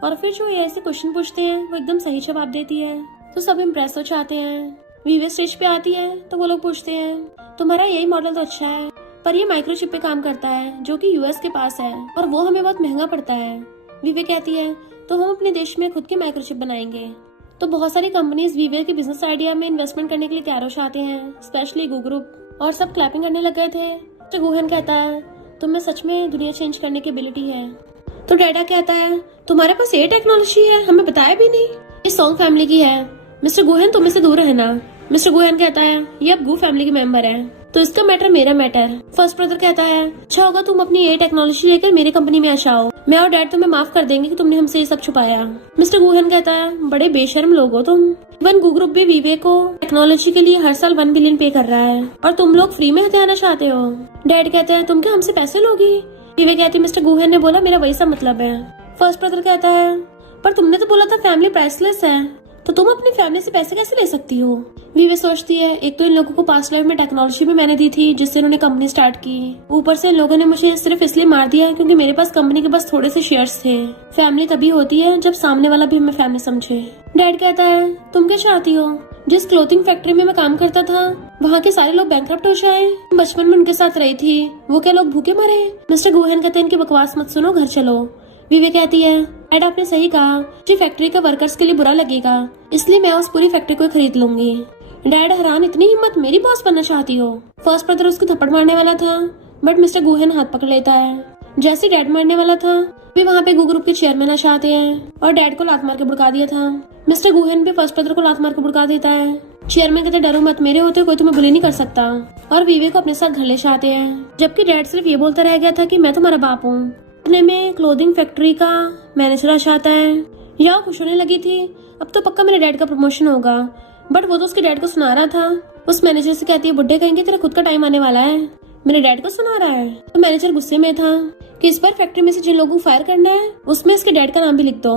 और फिर जो एआई से क्वेश्चन पूछते हैं वो एकदम सही जवाब देती है, तो सब इम्प्रेस हो जाते हैं। विवे स्टेज पे आती है तो वो लोग पूछते हैं तुम्हारा एआई मॉडल तो अच्छा है, पर ये माइक्रोचिप पे काम करता है जो कि यूएस के पास है और वो हमें बहुत महंगा पड़ता है। विवे कहती है तो हम अपने देश में खुद के माइक्रोचिप बनाएंगे। तो बहुत सारी कंपनीज विवे के बिजनेस आइडिया में इन्वेस्टमेंट करने के लिए तैयार हो जाते हैं, स्पेशली गूगल ग्रुप, और सब क्लैपिंग करने लग गए थे। तो गुहन कहता है तुम में सच में दुनिया चेंज करने की एबिलिटी है। तो डैडा कहता है तुम्हारे पास ये टेक्नोलॉजी है, हमें बताया भी नहीं। ये सॉन्ग फैमिली की है, मिस्टर गुहन तुम इससे दूर रहना। मिस्टर गुहन कहता है ये अब गू फैमिली के मेंबर है, तो इसका मैटर मेरा मैटर। फर्स्ट ब्रदर कहता है अच्छा होगा तुम अपनी ये टेक्नोलॉजी लेकर मेरी कंपनी में आ जाओ, मैं और डैड तुम्हें माफ कर देंगे कि तुमने हमसे ये सब छुपाया। मिस्टर गुहन कहता है बड़े बेशर्म लोग हो तुम। वन गू ग्रुप भी विवे को टेक्नोलॉजी के लिए हर साल 1 बिलियन पे कर रहा है और तुम लोग फ्री में हथियाना चाहते हो। डैड कहते हैं तुम क्या हमसे पैसे लोगी। विवे कहती है मिस्टर गुहन ने बोला मेरा वही सा मतलब है। फर्स्ट ब्रदर कहता है पर तुमने तो बोला था फैमिली प्राइसलेस है, तो तुम अपनी फैमिली से पैसे कैसे ले सकती हो। विवे सोचती है एक तो इन लोगों को पास्ट लाइफ में टेक्नोलॉजी भी मैंने दी थी जिससे उन्होंने कंपनी स्टार्ट की, ऊपर से इन लोगों ने मुझे सिर्फ इसलिए मार दिया क्योंकि मेरे पास कंपनी के बस थोड़े से शेयर्स थे। फैमिली तभी होती है जब सामने वाला भी हमें फैमिली समझे। डैड कहता है तुम क्या चाहती हो, जिस क्लोथिंग फैक्ट्री में मैं काम करता था वहाँ के सारे लोग बैंकक्रप्ट हो जाए, बचपन में उनके साथ रही थी, वो क्या लोग भूखे मरे। मिस्टर गुहन कहते हैं इनकी बकवास मत सुनो, घर चलो। विवे कहती है डैड आपने सही कहा, मुझे फैक्ट्री का वर्कर्स के लिए बुरा लगेगा, इसलिए मैं उस पूरी फैक्ट्री को खरीद लूंगी। डैड हैरान इतनी हिम्मत, मेरी बॉस बनना चाहती हो। फर्स्ट ब्रदर उसको थप्पड़ मारने वाला था बट मिस्टर गुहन हाथ पकड़ लेता है। जैसे डैड मारने वाला था वे वहाँ पे गू ग्रुप के चेयरमैन आ जाते हैं और डैड को लात मार के बुड़का दिया था। मिस्टर गुहन भी फर्स्ट ब्रदर को लात मार के बुड़का देता है। चेयरमैन कहते डरो मत, मेरे होते कोई तुम्हें बुली नहीं कर सकता, और विवे को अपने साथ घर ले जाते हैं। जबकि डैड सिर्फ ये बोलता रह गया था कि मैं तुम्हारा बाप हूँ। इतने में क्लोथिंग फैक्ट्री का मैनेजर आ जाता है। या खुश होने लगी थी अब तो पक्का मेरे डैड का प्रमोशन होगा, बट वो तो उसके डैड को सुना रहा था। उस मैनेजर से कहती है बुड्ढे कहेंगे तेरा खुद का टाइम आने वाला है, मेरे डैड को सुना रहा है। तो मैनेजर गुस्से में था कि इस बार फैक्ट्री में से जिन लोगों को फायर करना है उसमें इसके डैड का नाम भी लिख दो।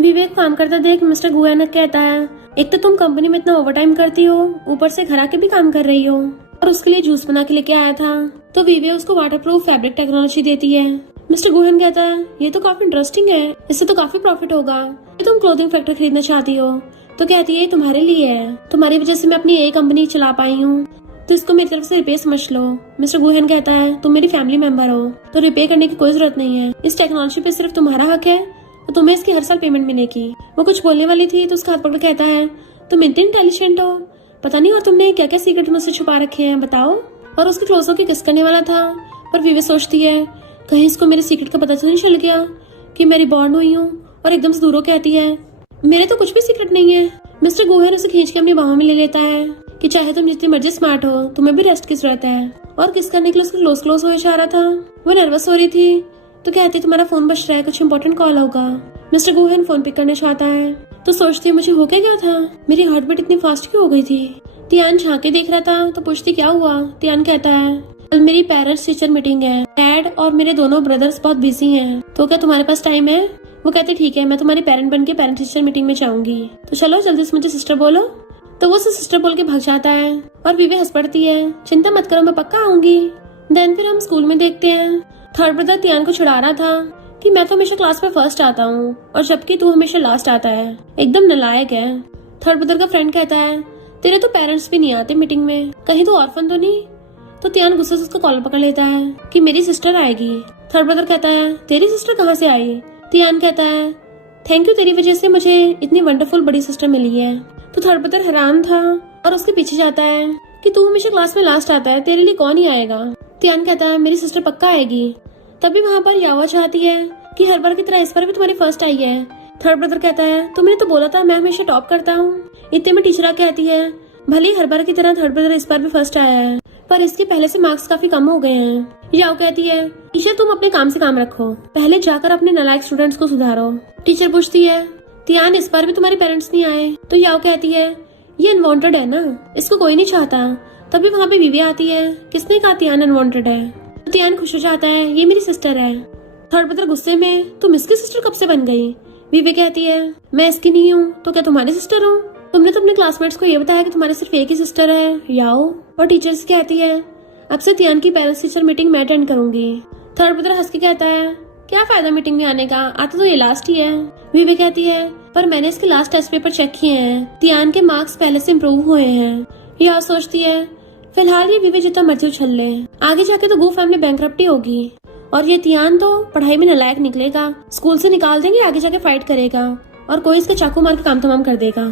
विवेक काम करता देख मिस्टर गुहन कहता है एक तो तुम कंपनी में इतना ओवरटाइम करती हो, ऊपर से घर आके भी काम कर रही हो, और उसके लिए जूस बना के लेके आया था। तो विवे उसको वाटरप्रूफ फैब्रिक टेक्नोलॉजी देती है। मिस्टर गुहन कहता है ये तो काफी इंटरेस्टिंग है, इससे तो काफी प्रॉफिट होगा। तुम क्लोथिंग फैक्ट्री खरीदना चाहती हो, तो कहती है तुम्हारे लिए है, तुम्हारी वजह से मैं अपनी एक कंपनी चला पाई हूँ, तो इसको मेरी तरफ से रिपे समझ लो। मिस्टर गुहन कहता है तुम मेरी फैमिली मेंबर हो तो रिपे करने की कोई जरूरत नहीं है, इस टेक्नोलॉजी पे सिर्फ तुम्हारा हक है, तो तुम्हें इसकी हर साल पेमेंट मिलेगी। वो कुछ बोलने वाली थी तो उसका हाथ पकड़ कहता है तुम इतनी इंटेलिजेंट हो, पता नहीं और तुमने क्या क्या सीक्रेट मुझसे छुपा रखे हैं बताओ। और उसकी क्लोजों की किस करने वाला था, पर विवे सोचती है कहीं इसको मेरे सीक्रेट का पता तो नहीं चल गया कि मैं रिबॉर्न हुई हूँ, और एकदम से दूरों कहती है मेरे तो कुछ भी सीक्रेट नहीं है। मिस्टर गुहन उसे खींच के अपनी बाहों में ले लेता है कि चाहे तुम जितनी मर्जी स्मार्ट हो तुम्हें भी रेस्ट की जरूरत है, और किस करने के लिए उसको क्लोज क्लोज हो जा रहा था। वो नर्वस हो रही थी तो कहती तुम्हारा फोन बज रहा है, कुछ इंपॉर्टेंट कॉल होगा। मिस्टर गुहन फोन पिक करना चाहता है तो सोचती है मुझे हो क्या गया था, मेरी हार्ट बीट इतनी फास्ट क्यों हो गई थी। तियान झांके देख रहा था तो पूछती क्या हुआ। तियान कहता है कल मेरी पेरेंट्स टीचर मीटिंग है, डैड और मेरे दोनों ब्रदर्स बहुत बिजी हैं, तो क्या तुम्हारे पास टाइम है। वो कहते ठीक है मैं तुम्हारी पेरेंट बन के पेरेंट टीचर मीटिंग में जाऊंगी, तो चलो जल्दी से मुझे सिस्टर बोलो। तो वो सिस्टर बोल के भाग जाता है और विवे हंस पड़ती है चिंता मत करो मैं पक्का आऊंगी। देन फिर हम स्कूल में देखते हैं थर्ड ब्रदर तियान को छुड़ा रहा था कि मैं तो हमेशा क्लास में फर्स्ट आता हूँ और जबकि तू हमेशा लास्ट आता है, एकदम नालायक है। थर्ड ब्रदर का फ्रेंड कहता है तेरे तो पेरेंट्स भी नहीं आते मीटिंग में, कहीं तो ऑर्फन तो नहीं। तो तियान गुस्से से उसका कॉलर पकड़ लेता है कि मेरी सिस्टर आएगी। थर्ड ब्रदर कहता है तेरी सिस्टर कहाँ से आई। तियान कहता है थैंक यू, तेरी वजह से मुझे इतनी वंडरफुल बड़ी सिस्टर मिली है। तो थर्ड ब्रदर हैरान था और उसके पीछे जाता है कि तू हमेशा क्लास में लास्ट आता है, तेरे लिए कौन ही आएगा। तियान कहता है मेरी सिस्टर पक्का आएगी। तभी वहाँ पर यावा चाहती है कि हर बार की तरह इस बार भी तुम्हारी फर्स्ट आई है। थर्ड ब्रदर कहता है तुमने तो बोला था मैं हमेशा टॉप करता हूँ। इतने में टीचर कहती है भले ही हर बार की तरह थर्ड ब्रदर इस बार भी फर्स्ट आया है, पर इसके पहले से मार्क्स काफी कम हो गए हैं। याओ कहती है, टीचर तुम अपने काम से काम रखो, पहले जाकर अपने नालायक स्टूडेंट्स को सुधारो। टीचर पूछती है, तियान इस बार भी तुम्हारे पेरेंट्स नहीं आए? तो याओ कहती है, ये अनवांटेड है ना, इसको कोई नहीं चाहता। तभी वहाँ पे विवे आती है, किसने कहा तियान अनवांटेड है? तो तियान खुश हो जाता है, ये मेरी सिस्टर है। थर्ड ब्रदर गुस्से में, तुम इसकी सिस्टर कब से बन गई? विवे कहती है, मैं इसकी नहीं हूँ तो क्या तुम्हारी सिस्टर हूँ? तुमने तो अपने क्लासमेट्स को ये बताया कि तुम्हारे सिर्फ एक ही सिस्टर है याओ। और टीचर से कहती है, अब से तियान की पेरेंट्स टीचर मीटिंग मैं अटेंड करूंगी। थर्ड ब्रदर हंस के कहता है, क्या फायदा मीटिंग में आने का, आता तो ये लास्ट ही है। विवे कहती है, पर मैंने इसके लास्ट टेस्ट पेपर चेक किए हैं, तियान के मार्क्स पहले से इम्प्रूव हुए हैं। याओ सोचती है, फिलहाल ये विवे जितना मर्जी उछल ले, आगे जाके तो गू फैमिली बैंकरप्टी होगी और ये तियान तो पढ़ाई में नालायक निकलेगा, स्कूल से निकाल देंगे, आगे जाके फाइट करेगा और कोई इसका चाकू मार के काम तमाम कर देगा।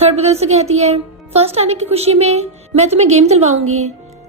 थर्ड ब्रदर से कहती है, फर्स्ट आने की खुशी में मैं तुम्हें गेम दिलवाऊंगी।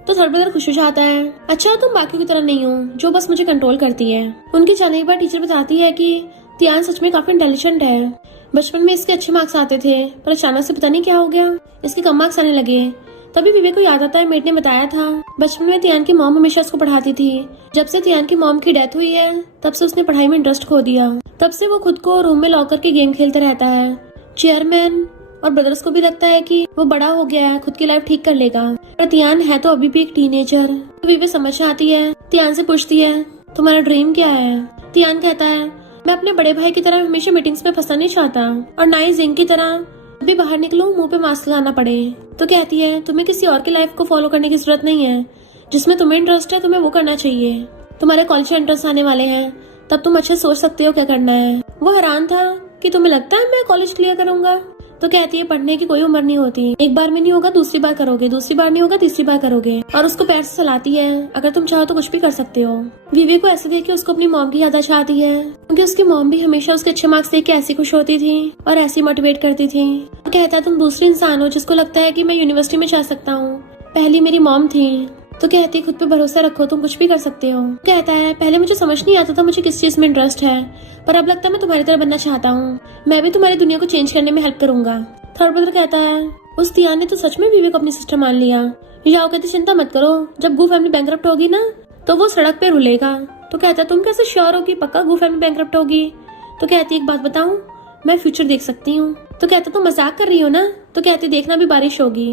तो थर्ड ब्रदर खुश हो जाता है, अच्छा तुम बाकी की तरह नहीं हो जो बस मुझे कंट्रोल करती है। उनके जाने के बाद टीचर बताती है कि तियान सच में काफी इंटेलिजेंट है, बचपन में इसके अच्छे मार्क्स आते थे पर अचानक से पता नहीं क्या हो गया, इसके कम मार्क्स आने लगे। तभी विवे को याद आता है, मेट ने बताया था बचपन में तियान की मॉम हमेशा उसको पढ़ाती थी, जब से तियान की मॉम की डेथ हुई है तब से उसने पढ़ाई में इंटरेस्ट खो दिया। तब से वो खुद को रूम में लॉक करके गेम खेलते रहता है। चेयरमैन और ब्रदर्स को भी लगता है कि वो बड़ा हो गया है, खुद की लाइफ ठीक कर लेगा, पर तियान है तो अभी भी एक टीनेजर। तो विवे समझ आती है, तियान से पूछती है, तुम्हारा ड्रीम क्या है? तियान कहता है, मैं अपने बड़े भाई की तरह हमेशा मीटिंग्स में फंसना नहीं चाहता और ना ही जिंग की तरह भी बाहर निकलूं मुंह पे मास्क लगाना पड़े। तो कहती है, तुम्हें किसी और की लाइफ को फॉलो करने की जरूरत नहीं है, जिसमें तुम्हें इंटरेस्ट है तुम्हें वो करना चाहिए। तुम्हारे कॉलेज एंट्रेंस आने वाले हैं, तब तुम अच्छे सोच सकते हो क्या करना है। वो हैरान था कि तुम्हें लगता है मैं कॉलेज क्लियर करूंगा? तो कहती है, पढ़ने की कोई उम्र नहीं होती, एक बार में नहीं होगा दूसरी बार करोगे, दूसरी बार नहीं होगा तीसरी बार करोगे। और उसको पैर से चलाती है, अगर तुम चाहो तो कुछ भी कर सकते हो। विवे को ऐसे देख के उसको अपनी मॉम की याद आ जाती है, क्योंकि उसकी मॉम भी हमेशा उसके अच्छे मार्क्स देख के ऐसी खुश होती थी और ऐसी मोटिवेट करती थी। तो कहता है, तुम दूसरी इंसान हो जिसको लगता है कि मैं यूनिवर्सिटी में जा सकता हूँ, पहली मेरी मॉम थी। तो कहती है, खुद पे भरोसा रखो, तुम कुछ भी कर सकते हो। कहता है, पहले मुझे समझ नहीं आता था मुझे किस चीज में इंटरेस्ट है, पर अब लगता है मैं तुम्हारी तरह बनना चाहता हूँ, मैं भी तुम्हारी दुनिया को चेंज करने में हेल्प करूंगा। थर्ड ब्रदर कहता है, उस तियान ने तो सच में विवे को अपनी सिस्टर मान लिया। याओ कहती, चिंता मत करो, जब गू फैमिली बैंकरप्ट होगी ना तो वो सड़क पे रुलेगा। तो कहता है, तुम कैसे श्योर हो कि पक्का गू फैमिली बैंकरप्ट होगी? तो कहती, एक बात बताऊं, मैं फ्यूचर देख सकती हूँ। तो कहता, तुम मजाक कर रही हो ना? तो कहती, देखना भी बारिश होगी।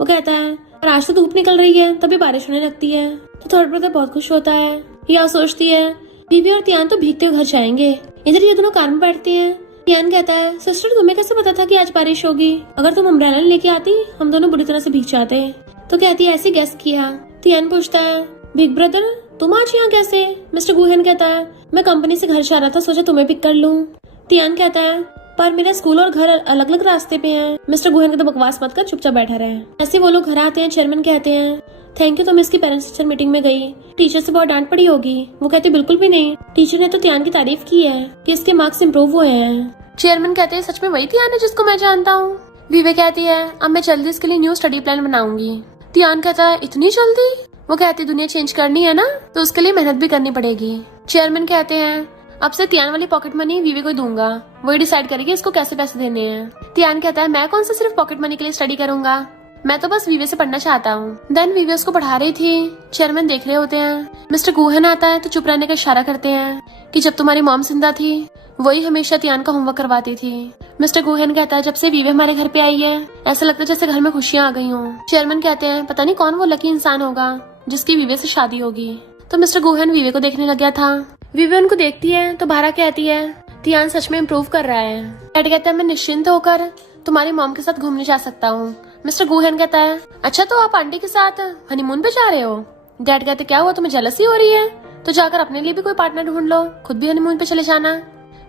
वो कहता है, पर आज तो धूप निकल रही है, तभी बारिश होने लगती है। तो थर्ड ब्रदर बहुत खुश होता है। याओ सोचती है, विवे और तियान तो भीगते हुए घर जाएंगे। इधर ये दोनों कार में बैठते हैं। तियान कहता है, सिस्टर तुम्हें कैसे पता था कि आज बारिश होगी? अगर तुम अम्ब्रेला लेके आती हम दोनों बुरी तरह से भीग जाते। तो कहती है, ऐसे गेस किया। तियान पूछता है, बिग ब्रदर तुम आज यहाँ कैसे? मिस्टर गुहेन कहता है, मैं कंपनी से घर जा रहा था, सोचा तुम्हें पिक कर लूं। तियान कहता है, पर मेरा स्कूल और घर अलग अलग रास्ते पे हैं। मिस्टर गुहेन कहता, बकवास मत कर, चुपचाप बैठा रहे। ऐसे वो लोग घर आते हैं। चेयरमैन कहते हैं, थैंक यू, तुम इसकी पेरेंट्स टीचर मीटिंग में गई, टीचर से बहुत डांट पड़ी होगी। वो कहते, बिल्कुल भी नहीं, टीचर ने तो तियान की तारीफ की है कि इसके मार्क्स इम्प्रूव हुए हैं। चेयरमैन कहते हैं, सच में वही तियान है जिसको मैं जानता हूँ? विवे कहती है, अब मैं जल्दी इसके लिए न्यू स्टडी प्लान बनाऊंगी। तियान कहता है, इतनी जल्दी? वो कहती है, दुनिया चेंज करनी है ना तो उसके लिए मेहनत भी करनी पड़ेगी। चेयरमैन कहते हैं, अब से तियान वाली पॉकेट मनी विवे को दूंगा, वही डिसाइड करेगी इसको कैसे पैसे देने हैं। तियान कहता है, मैं कौन सा सिर्फ पॉकेट मनी के लिए स्टडी करूंगा, मैं तो बस विवे से पढ़ना चाहता हूँ। देन विवे उसको पढ़ा रही थी। चेयरमैन देख रहे होते हैं। मिस्टर गुहेन आता है तो चुप रहने का इशारा करते हैं कि जब तुम्हारी मॉम जिंदा थी वही हमेशा तियान का होमवर्क करवाती थी। मिस्टर गुहेन कहता है, जब से विवे हमारे घर पे आई है ऐसा लगता है जैसे घर में खुशियाँ आ गई हों। चेयरमैन कहते हैं, पता नहीं कौन वो लकी इंसान होगा जिसकी विवे से शादी होगी। तो मिस्टर गुहेन विवे को देखने लग गया था। विवे उनको देखती है तो भारा कहती है, तियान सच में इम्प्रूव कर रहा है। डैड कहता है, मैं निश्चिंत होकर तुम्हारी मॉम के साथ घूमने जा सकता हूँ। मिस्टर गुहेन कहता है, अच्छा तो आप आंटी के साथ हनीमून पे जा रहे हो? डैड कहते, क्या हुआ, तुम्हें जेलसी हो रही है? तो जाकर अपने लिए भी कोई पार्टनर ढूंढ लो, खुद भी हनीमून पे चले जाना।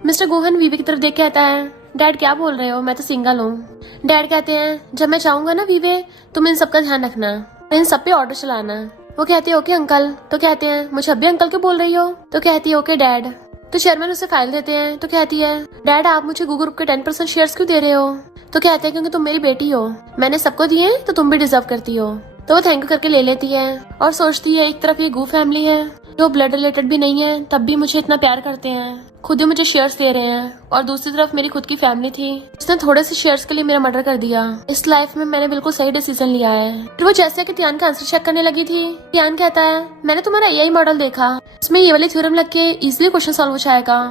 मिस्टर गुहेन विवे की तरफ देख कहता है, डैड क्या बोल रहे हो, मैं तो सिंगल हूँ। डैड कहते हैं, जब मैं चाहूंगा ना विवे, तुम इन सबका ध्यान रखना, इन सब पे ऑर्डर चलाना। वो कहती है, ओके अंकल। तो कहते हैं, मुझे अभी अंकल क्यों बोल रही हो? तो कहती है, ओके डैड। तो चेयरमैन उसे फाइल देते हैं। तो कहती है, डैड आप मुझे गूगल ग्रुप के 10% शेयर्स क्यों दे रहे हो? तो कहते हैं, क्योंकि तुम मेरी बेटी हो, मैंने सबको दिए तो तुम भी डिजर्व करती हो। तो वो थैंक यू करके ले लेती है और सोचती है, एक तरफ ये गू फैमिली है जो ब्लड रिलेटेड भी नहीं है तब भी मुझे इतना प्यार करते हैं, खुद ही मुझे शेयर्स दे रहे हैं। और दूसरी तरफ मेरी खुद की फैमिली थी जिसने थोड़े से शेयर्स के लिए मेरा मर्डर कर दिया। इस लाइफ में मैंने बिल्कुल सही डिसीजन लिया है। फिर वो जैसे कि टियान का आंसर चेक करने लगी थी, टियान कहता है मैंने तुम्हारा एआई मॉडल देखा, इसमें ये वाली थ्योरम लग के इजिली क्वेश्चन सॉल्व हो जाएगा।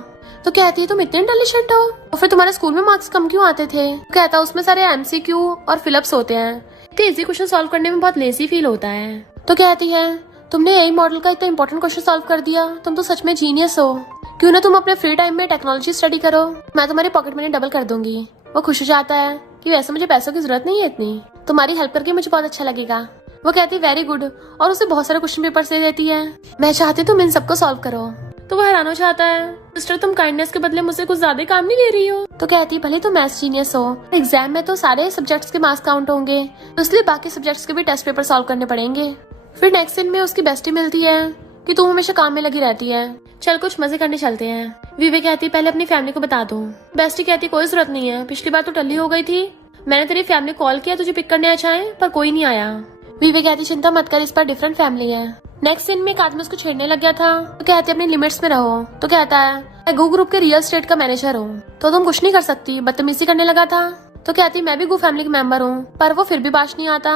तो कहती है तुम इतने इंटेलिजेंट हो, और फिर तुम्हारे स्कूल में मार्क्स कम क्यों आते थे? तो कहता है उसमें सारे एमसीक्यू और फिलअप्स होते हैं, तो इजी क्वेश्चन सॉल्व करने में बहुत लेजी फील होता है। तो कहती है तुमने एआई मॉडल का इतना इंपॉर्टेंट क्वेश्चन सॉल्व कर दिया, तुम तो सच में जीनियस हो। क्यों ना तुम अपने फ्री टाइम में टेक्नोलॉजी स्टडी करो, मैं तुम्हारी पॉकेट मनी डबल कर दूंगी। वो खुश हो जाता है कि वैसे मुझे पैसों की जरूरत नहीं है इतनी, तुम्हारी हेल्प करके मुझे बहुत अच्छा लगेगा। वो कहती है वेरी गुड, और उसे बहुत सारे क्वेश्चन पेपर दे देती है। मैं चाहती तुम इन सबको सॉल्व करो। तो वो हैरान हो जाता है सिस्टर तुम काइंडनेस के बदले मुझसे कुछ ज्यादा काम नहीं ले रही हो। तो कहती है भले तुम मैथ्स जीनियस हो, एग्जाम में तो सारे सब्जेक्ट्स के मार्क्स काउंट होंगे, तो इसलिए बाकी सब्जेक्ट्स के भी टेस्ट पेपर सॉल्व करने पड़ेंगे। फिर नेक्स्ट सीन में उसकी बेस्टी मिलती है कि तू हमेशा काम में लगी रहती है, चल कुछ मजे करने चलते हैं। विवे कहती है पहले अपनी फैमिली को बता दो। बेस्टी कहती है कोई जरूरत नहीं है, पिछली बार तो टल्ली हो गई थी, मैंने तेरी फैमिली कॉल किया तुझे पिक करने आ जाए पर कोई नहीं आया। विवे कहती चिंता मत कर, इस पर डिफरेंट फैमिली है। नेक्स्ट सीन में एक आदमी उसको छेड़ने लग गया था, तो कहती है अपनी लिमिट्स में रहो। तो कहता है मैं गो ग्रुप के रियल स्टेट का मैनेजर हूँ, तो तुम कुछ नहीं कर सकती, बदतमीजी करने लगा था। तो कहती मैं भी गो फैमिली का मेंबर हूँ, पर वो फिर भी बाश नहीं आता।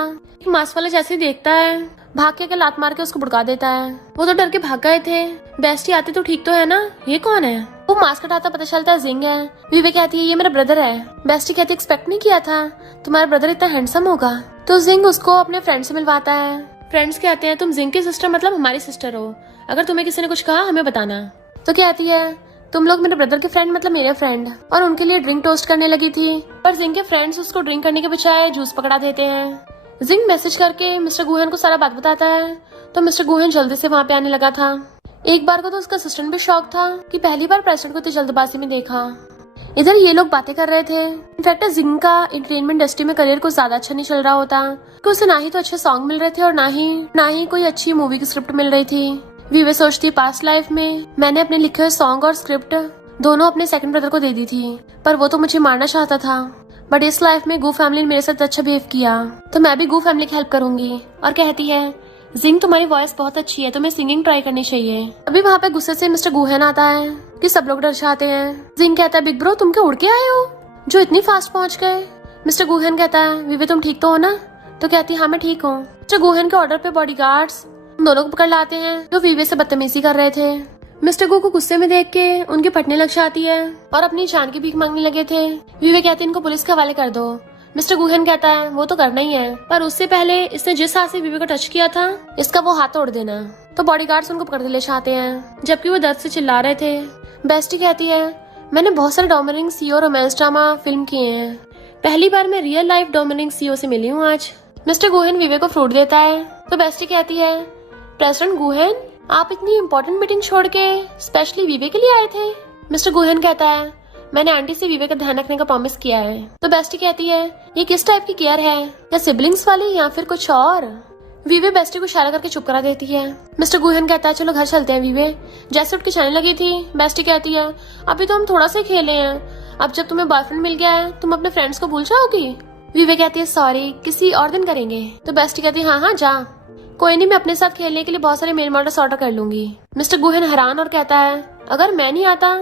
मास्क वाला जैसे ही देखता है भाग के लात मार के उसको भुड़का देता है। वो तो डर के भाग गए थे। बेस्टी आती तो ठीक तो है ना, ये कौन है? वो मास्क हटाता पता चलता है जिंग है। विवे कहती है ये मेरा ब्रदर है। बेस्टी कहती एक्सपेक्ट नहीं किया था तुम्हारा ब्रदर इतना हैंडसम होगा। तो जिंग उसको अपने फ्रेंड से मिलवाता है। फ्रेंड्स कहते हैं तुम जिंग की सिस्टर मतलब हमारी सिस्टर हो, अगर तुम्हें किसी ने कुछ कहा हमें बताना। तो कहती है तुम लोग मेरे ब्रदर के फ्रेंड मतलब मेरे फ्रेंड, और उनके लिए ड्रिंक टोस्ट करने लगी थी, पर जिंग के फ्रेंड्स उसको ड्रिंक करने के बजाय जूस पकड़ा देते हैं। जिंग मैसेज करके मिस्टर गुहेन को सारा बात बताता है, तो मिस्टर गुहेन जल्दी से वहाँ पे आने लगा था। एक बार को तो उसका असिस्टेंट भी शॉक था कि पहली बार प्रेसिडेंट को इतनी जल्दबाजी में देखा। इधर ये लोग बातें कर रहे थे। इनफैक्ट जिंग का एंटरटेनमेंट इंडस्ट्री में करियर कुछ ज्यादा अच्छा नहीं चल रहा होता, कि उसे ना ही तो अच्छे सॉन्ग मिल रहे थे और ना ही कोई अच्छी मूवी की स्क्रिप्ट मिल रही थी। विवे सोचती पास्ट लाइफ में मैंने अपने लिखे हुए सॉन्ग और स्क्रिप्ट दोनों अपने सेकंड ब्रदर को दे दी थी, पर वो तो मुझे मारना चाहता था। बट इस लाइफ में गू फैमिली ने मेरे साथ अच्छा बिहेव किया, तो मैं भी गू फैमिली की हेल्प करूंगी। और कहती है जिंग तुम्हारी वॉइस बहुत अच्छी है, तुम्हें सिंगिंग ट्राई करनी चाहिए। अभी वहाँ पे गुस्से से मिस्टर गुहेन आता है कि सब लोग डर जाते हैं। जिंग कहता है बिग ब्रो तुम क्या उड़ के आए हो जो इतनी फास्ट पहुँच गए? मिस्टर गुहेन कहता है विवे तुम ठीक तो हो ना? तो कहती है हाँ मैं ठीक हूँ। मिस्टर गुहेन के ऑर्डर पे बॉडीगार्ड्स दोनों को पकड़ लाते हैं जो विवे से बदतमीजी कर रहे थे। मिस्टर गो को गुस्से में देख के उनकी फटने लग जाती है और अपनी जान की भीख मांगने लगे थे। विवे कहते इनको पुलिस के हवाले कर दो। मिस्टर गुहेन कहता है वो तो करना ही है, पर उससे पहले इसने जिस हाथ से विवे को टच किया था इसका वो हाथ तोड़ देना। तो बॉडीगार्ड्स उनको पकड़ ले जाते हैं जबकि वो दर्द से चिल्ला रहे थे। बेस्टी कहती है मैंने बहुत सारे डोमिनिंग सीओ रोमांस ड्रामा फिल्म किए हैं, पहली बार मैं रियल लाइफ डोमिनिंग सीओ से मिली हूँ आज। मिस्टर गुहेन विवे को फ्रूट देता है। तो बेस्टी कहती है प्रेसिडेंट गुहेन आप इतनी इम्पोर्टेंट मीटिंग छोड़ के स्पेशली विवे के लिए आए थे? मिस्टर गुहेन कहता है मैंने आंटी से विवे का ध्यान रखने का प्रॉमिस किया है। तो बेस्टी कहती है ये किस टाइप की केयर है, या सिबलिंग्स वाली या फिर कुछ और? विवे बेस्टी को इशारा करके चुप करा देती है। मिस्टर गुहेन कहता है चलो घर चलते हैं विवे। जैसे उठ के जाने लगी थी बेस्टी कहती है अभी तो हम थोड़ा सा खेले हैं, अब जब तुम्हें बॉयफ्रेंड मिल गया है तुम अपने फ्रेंड्स को भूल जाओगी। विवे कहती है सॉरी किसी और दिन करेंगे। तो बेस्टी कहती है हाँ हाँ जा, कोई नहीं मैं अपने साथ खेलने के लिए बहुत सारे मेल मॉडल्स ऑर्डर कर लूंगी। मिस्टर गुहेन हैरान और कहता है अगर मैं नहीं आता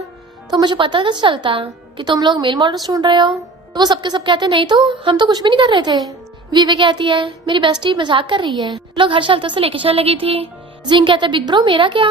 तो मुझे पता कैसे चलता कि तुम लोग मेल मॉडल्स ढूंढ रहे हो? तो वो सबके सब कहते हैं नहीं तो हम तो कुछ भी नहीं कर रहे थे। विवे कहती है मेरी बेस्टी मजाक कर रही है, लोग हर चलते से लेके जाने लगी थी। जिंग कहता है बिग ब्रो मेरा क्या?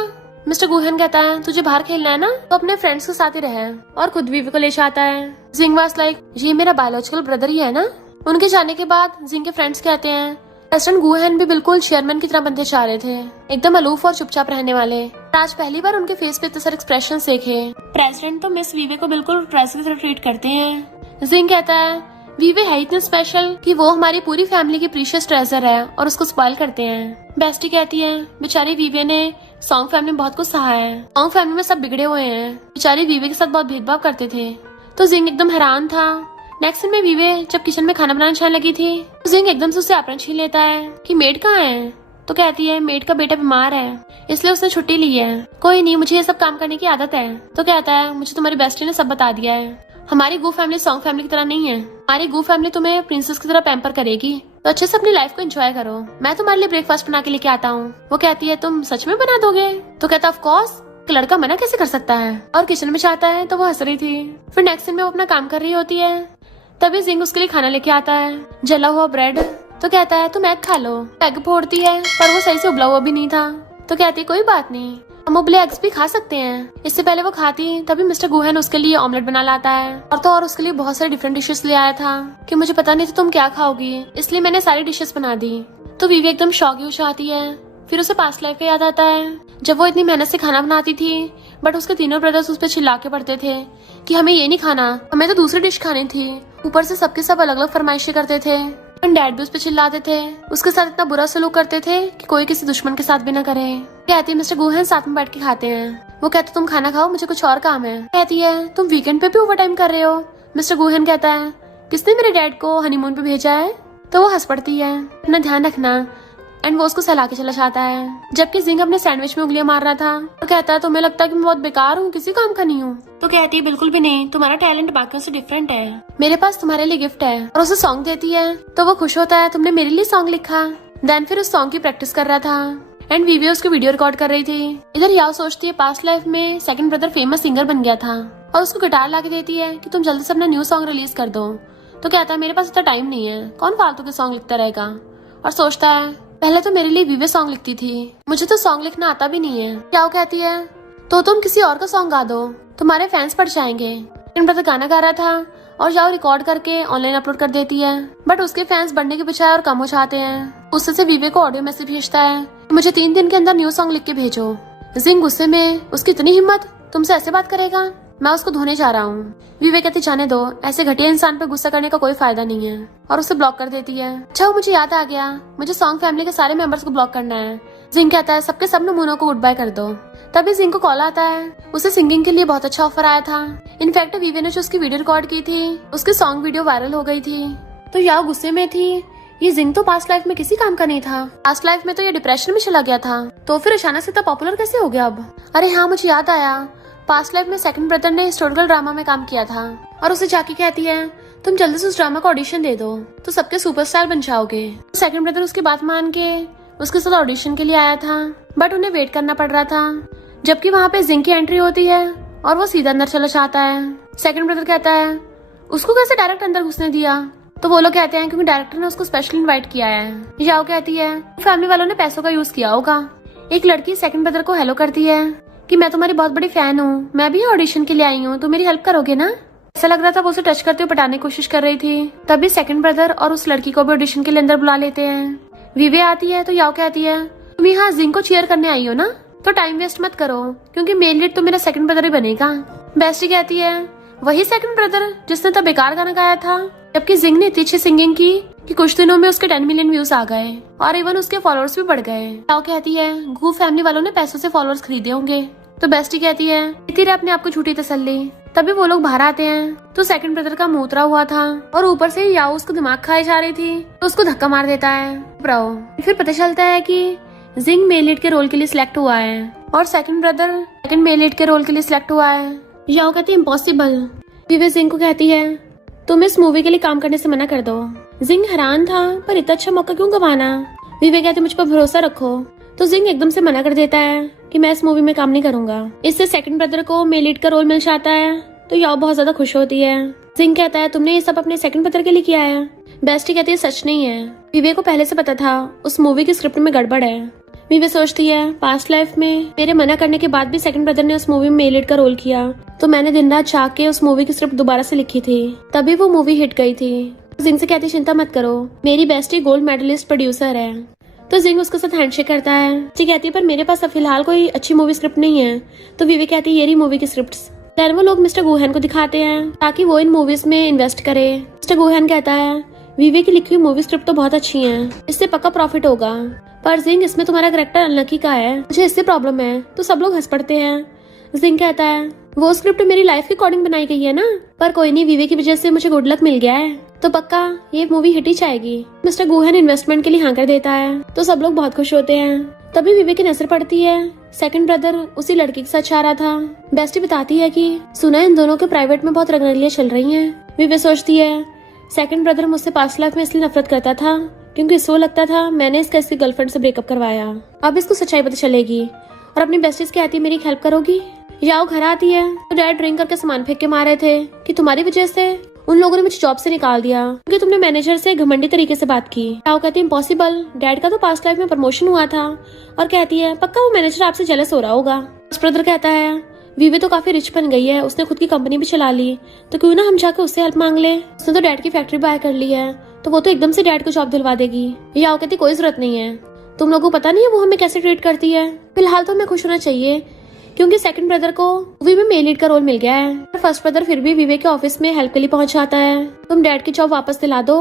मिस्टर गुहेन कहता है तुझे बाहर खेलना है ना तो अपने फ्रेंड्स के साथ ही रहे, और खुद विवे को ले जाता है। जिंग वाज लाइक ये मेरा बायोलॉजिकल ब्रदर ही है ना। उनके जाने के बाद जिंग के फ्रेंड्स कहते हैं प्रेसिडेंट गुहेन भी बिल्कुल चेयरमैन की तरह बनते जा रहे थे, एकदम अलूफ और चुपचाप रहने वाले। आज पहली बार उनके फेस पे इतने सारे एक्सप्रेशन देखे। प्रेसिडेंट तो मिस विवे को बिल्कुल प्रेस की तरह ट्रीट करते हैं। जिंग कहता है विवे है इतने स्पेशल कि वो हमारी पूरी फैमिली की प्रीशियस ट्रेजर है और उसको स्पॉइल करते हैं। बेस्टी कहती है बेचारी विवे ने सॉन्ग फैमिली में बहुत कुछ सहा है, सॉन्ग फैमिली में सब बिगड़े हुए हैं, बेचारी विवे के साथ बहुत भेदभाव करते थे। तो जिंग एकदम हैरान था। नेक्स्ट में विवे जब किचन में खाना बनाने जाने लगी थी तो जिंग एकदम से उससे एप्रन छीन लेता है कि मेड कहाँ है। तो कहती है मेड का बेटा बीमार है इसलिए उसने छुट्टी ली है, कोई नहीं मुझे ये सब काम करने की आदत है। तो कहता है मुझे तुम्हारी बेस्टी ने सब बता दिया है, हमारी गू फैमिली सॉन्ग फैमिली की तरह नहीं है, हमारी गू फैमिली तुम्हें प्रिंसेस की तरह पैम्पर करेगी, तो अच्छे से अपनी लाइफ को एंजॉय करो, मैं तुम्हारे लिए ब्रेकफास्ट बना के लेके आता हूँ। वो कहती है तुम सच में बना दोगे? तो कहता ऑफ कोर्स, लड़का मना कैसे कर सकता है। और किचन में जाता है तो वो हंस रही थी। फिर नेक्स्ट सीन में वो अपना काम कर रही होती है, तभी जिंग उसके लिए खाना लेके आता है, जला हुआ ब्रेड। तो कहता है तुम एग खा लो। एग फोड़ती है पर वो सही से उबला हुआ भी नहीं था। तो कहती है कोई बात नहीं, हम उबले एग्स भी खा सकते हैं। इससे पहले वो खाती तभी मिस्टर गुहन उसके लिए ऑमलेट बना लाता है, और तो और उसके लिए बहुत सारे डिफरेंट डिशेस ले आया था कि मुझे पता नहीं था तुम क्या खाओगी, इसलिए मैंने सारी डिशेस बना दी। तो वीवी एकदम शॉक हो जाती है। फिर उसे पास्ट लाइफ का याद आता है जब वो इतनी मेहनत से खाना बनाती थी, बट उसके तीनों ब्रदर्स उस पर चिल्ला के पड़ते थे कि हमें ये नहीं खाना, हमें तो दूसरी डिश खानी थी। ऊपर से सबके सब अलग अलग फरमाइशें करते थे। डैड भी उस पर चिल्लाते थे, उसके साथ इतना बुरा सलूक करते थे कि कोई किसी दुश्मन के साथ भी ना करे। कहती है मिस्टर गुहन साथ में बैठ के खाते हैं। वो कहते तुम खाना खाओ, मुझे कुछ और काम है। कहती है तुम वीकेंड पे भी ओवर टाइम कर रहे हो। मिस्टर गुहन कहता है किसने मेरे डैड को हनीमून पे भेजा है? तो वो हंस पड़ती है, अपना ध्यान रखना, एंड वो उसको सहला के चला जाता है। जबकि जिंग अपने सैंडविच में उंगलियां मार रहा था। तो कहता है तुम्हें लगता है कि मैं बहुत बेकार हूँ, किसी काम का नहीं हूँ? तो कहती है बिल्कुल भी नहीं, तुम्हारा टैलेंट बाकियों से डिफरेंट है, मेरे पास तुम्हारे लिए गिफ्ट है। और उसे सॉन्ग देती है तो वो खुश होता है, तुमने मेरे लिए सॉन्ग लिखा। देन फिर उस सॉन्ग की प्रैक्टिस कर रहा था एंड वीवी उसकी वीडियो रिकॉर्ड कर रही थी। इधर याओ सोचती है पास्ट लाइफ में सेकंड ब्रदर फेमस सिंगर बन गया था, और उसको गिटार ला के देती है कि तुम जल्दी से अपना न्यू सॉन्ग रिलीज कर दो। तो कहता है मेरे पास इतना टाइम नहीं है, कौन फालतू के सॉन्ग लिखता रहेगा। और सोचता है पहले तो मेरे लिए वीवे सॉन्ग लिखती थी, मुझे तो सॉन्ग लिखना आता भी नहीं है। क्या कहती है तो तुम किसी और का सॉन्ग गा दो, तुम्हारे फैंस पढ़ जाएंगे। ब्रदर गाना गा रहा था और जाओ रिकॉर्ड करके ऑनलाइन अपलोड कर देती है, बट उसके फैंस बढ़ने के बजाय और कम हो जाते हैं। उससे से वीवे को ऑडियो मैसेज भेजता है मुझे 3 दिन के अंदर न्यू सॉन्ग लिख के भेजो। जिंग गुस्से में, उसकी इतनी हिम्मत, तुमसे ऐसे बात करेगा, मैं उसको धोने जा रहा हूँ। वीवे कहती जाने दो, ऐसे घटिया इंसान पे गुस्सा करने का कोई फायदा नहीं है, और उसे ब्लॉक कर देती है। अच्छा मुझे याद आ गया, मुझे सॉन्ग फैमिली के सारे मेंबर्स को ब्लॉक करना है। जिंग कहता है सबके सब नमूनों को गुड बाय कर दो। तभी जिंग को कॉल आता है, उसे सिंगिंग के लिए बहुत अच्छा ऑफर आया था। इनफैक्ट वीवे ने जो उसकी वीडियो रिकॉर्ड की थी उसकी सॉन्ग वीडियो वायरल हो गई थी। तो याओ गुस्से में थी, ये जिंग तो पास्ट लाइफ में किसी काम का नहीं था, पास्ट लाइफ में तो ये डिप्रेशन में चला गया था, तो फिर अचानक से इतना पॉपुलर कैसे हो गया अब? अरे हाँ मुझे याद आया, पास्ट लाइफ में सेकंड ब्रदर ने हिस्टोरिकल ड्रामा में काम किया था, और उसे जाके कहती है तुम जल्दी से उस ड्रामा का ऑडिशन दे दो तो सबके सुपरस्टार बन जाओगे। सेकंड ब्रदर उसकी बात मान के उसके साथ ऑडिशन के लिए आया था, बट उन्हें वेट करना पड़ रहा था। जबकि वहाँ पे जिंग की एंट्री होती है और वो सीधा अंदर चला जाता है। सेकंड ब्रदर कहता है उसको कैसे डायरेक्ट अंदर घुसने दिया? तो वो लोग कहते हैं क्योंकि डायरेक्टर ने उसको स्पेशली इनवाइट किया है। याओ कहती है फैमिली वालों ने पैसों का यूज किया होगा। एक लड़की सेकंड ब्रदर को हेलो करती है कि मैं तुम्हारी बहुत बड़ी फैन हूँ, मैं भी ऑडिशन के लिए आई हूँ, तो मेरी हेल्प करोगे ना? ऐसा लग रहा था वो उसे टच करते हुए पटाने की कोशिश कर रही थी। तभी सेकंड ब्रदर और उस लड़की को भी ऑडिशन के लिए अंदर बुला लेते हैं। वीवे आती है तो याओ कहती है तुम यहाँ जिंग को चीयर करने आई हो ना, तो टाइम वेस्ट मत करो क्योंकि मेन लीड तो मेरा सेकंड ब्रदर ही बनेगा। बेस्टी कहती है वही सेकंड ब्रदर जिसने तब बेकार गाना गाया था। जबकि जिंग ने इतनी अच्छी सिंगिंग की कि कुछ दिनों में उसके 10 मिलियन व्यूज आ गए और इवन उसके फॉलोअर्स भी बढ़ गए। याओ कहती है गू फैमिली वालों ने पैसों से फॉलोअर्स खरीदे होंगे। तो बेस्टी कहती है इतनी अपने आप को झूठी तसल्ली। तभी वो लोग बाहर आते हैं तो सेकंड ब्रदर का मुंह उतरा हुआ था और ऊपर से याओ उसको दिमाग खाए जा रही थी, तो उसको धक्का मार देता है। फिर पता चलता है कि जिंग मेल लीड के रोल के लिए सिलेक्ट हुआ है और second brother second male lead के रोल के लिए सिलेक्ट हुआ है। याओ कहती है इम्पॉसिबल। वीवे जिंग को कहती है तुम इस मूवी के लिए काम करने से मना कर दो। जिंग हैरान था पर इतना अच्छा मौका क्यों गंवाना। वीवे कहते मुझ पर भरोसा रखो। तो जिंग एकदम से मना कर देता है कि मैं इस मूवी में काम नहीं करूंगा। इससे सेकंड ब्रदर को मेल लीड का रोल मिल जाता है तो याओ बहुत ज्यादा खुश होती है। जिंग कहता है तुमने ये सब अपने सेकंड ब्रदर के लिए किया है। बेस्टी कहती है सच नहीं है, वीवे को पहले से पता था उस मूवी की स्क्रिप्ट में गड़बड़ है। वीवे सोचती है पास्ट लाइफ में मेरे मना करने के बाद भी सेकंड ब्रदर ने उस मूवी में मेल लीड का रोल किया, तो मैंने दिन रात जाग के उस मूवी की स्क्रिप्ट दोबारा से लिखी थी, तभी वो मूवी हिट गई थी। जिंग से कहती चिंता मत करो, मेरी बेस्टी गोल्ड मेडलिस्ट प्रोड्यूसर है। तो जिंग उसके साथ हैंडशेक करता है। जी कहती है पर मेरे पास फिलहाल कोई अच्छी मूवी स्क्रिप्ट नहीं है। तो वीवे कहती है ये रही मूवी की स्क्रिप्ट्स। देन वो लोग मिस्टर गुहन को दिखाते हैं ताकि वो इन मूवीज में इन्वेस्ट करे। मिस्टर गुहन कहता है वीवे की लिखी हुई मूवी स्क्रिप्ट तो बहुत अच्छी है, इससे पक्का प्रॉफिट होगा, पर जिंग इसमें तुम्हारा कैरेक्टर अनलकी का है, मुझे इससे प्रॉब्लम है। तो सब लोग हंस पड़ते हैं। जिंग कहता है वो स्क्रिप्ट मेरी लाइफ के अकॉर्डिंग बनाई गई है ना, पर कोई नहीं, वीवे की वजह से मुझे गुड लक मिल गया है, तो पक्का ये मूवी हिट ही जाएगी। मिस्टर गुहन इन्वेस्टमेंट के लिए हाँ कर देता है तो सब लोग बहुत खुश होते हैं। तभी वीवे की नजर पड़ती है सेकंड ब्रदर उसी लड़की के साथ जा रहा था। बेस्टी बताती है कि सुना इन दोनों के प्राइवेट में बहुत रंगरलियां चल रही हैं। वीवे सोचती है सेकंड ब्रदर मुझसे पास्ट लाइफ में इसलिए नफरत करता था क्योंकि इससे वो लगता था मैंने इसकी गर्लफ्रेंड से ब्रेकअप करवाया। अब इसको सच्चाई पता चलेगी और अपनी बेस्टीज कहती है मेरी हेल्प करोगी। याओ घर आती है तो डैड ड्रिंक करके सामान फेंक के मार रहे थे कि तुम्हारी वजह से उन लोगों ने मुझे जॉब से निकाल दिया क्योंकि तुमने मैनेजर से घमंडी तरीके से बात की। याओ कहती है इम्पॉसिबल, डैड का तो पास्ट लाइफ में प्रमोशन हुआ था। और कहती है पक्का वो मैनेजर आपसे जेलस हो रहा होगा। ब्रदर कहता है वीवे तो काफी रिच बन गई है, उसने खुद की कंपनी भी चला ली, तो क्यों ना हम जाकर उससे हेल्प मांग ले। उसने तो डैड की फैक्ट्री बाय कर ली है, तो वो तो एकदम से डैड को जॉब दिलवा देगी। याओ कहती कोई जरूरत नहीं है, तुम लोगों को पता नहीं है वो हमें कैसे ट्रीट करती है। फिलहाल तो हमें खुश होना चाहिए क्योंकि सेकंड ब्रदर को मूवी में मेल लीड का रोल मिल गया है। फर्स्ट ब्रदर फिर भी विवेक के ऑफिस में हेल्प के लिए पहुंच जाता है। तुम डैड की जॉब वापस दिला दो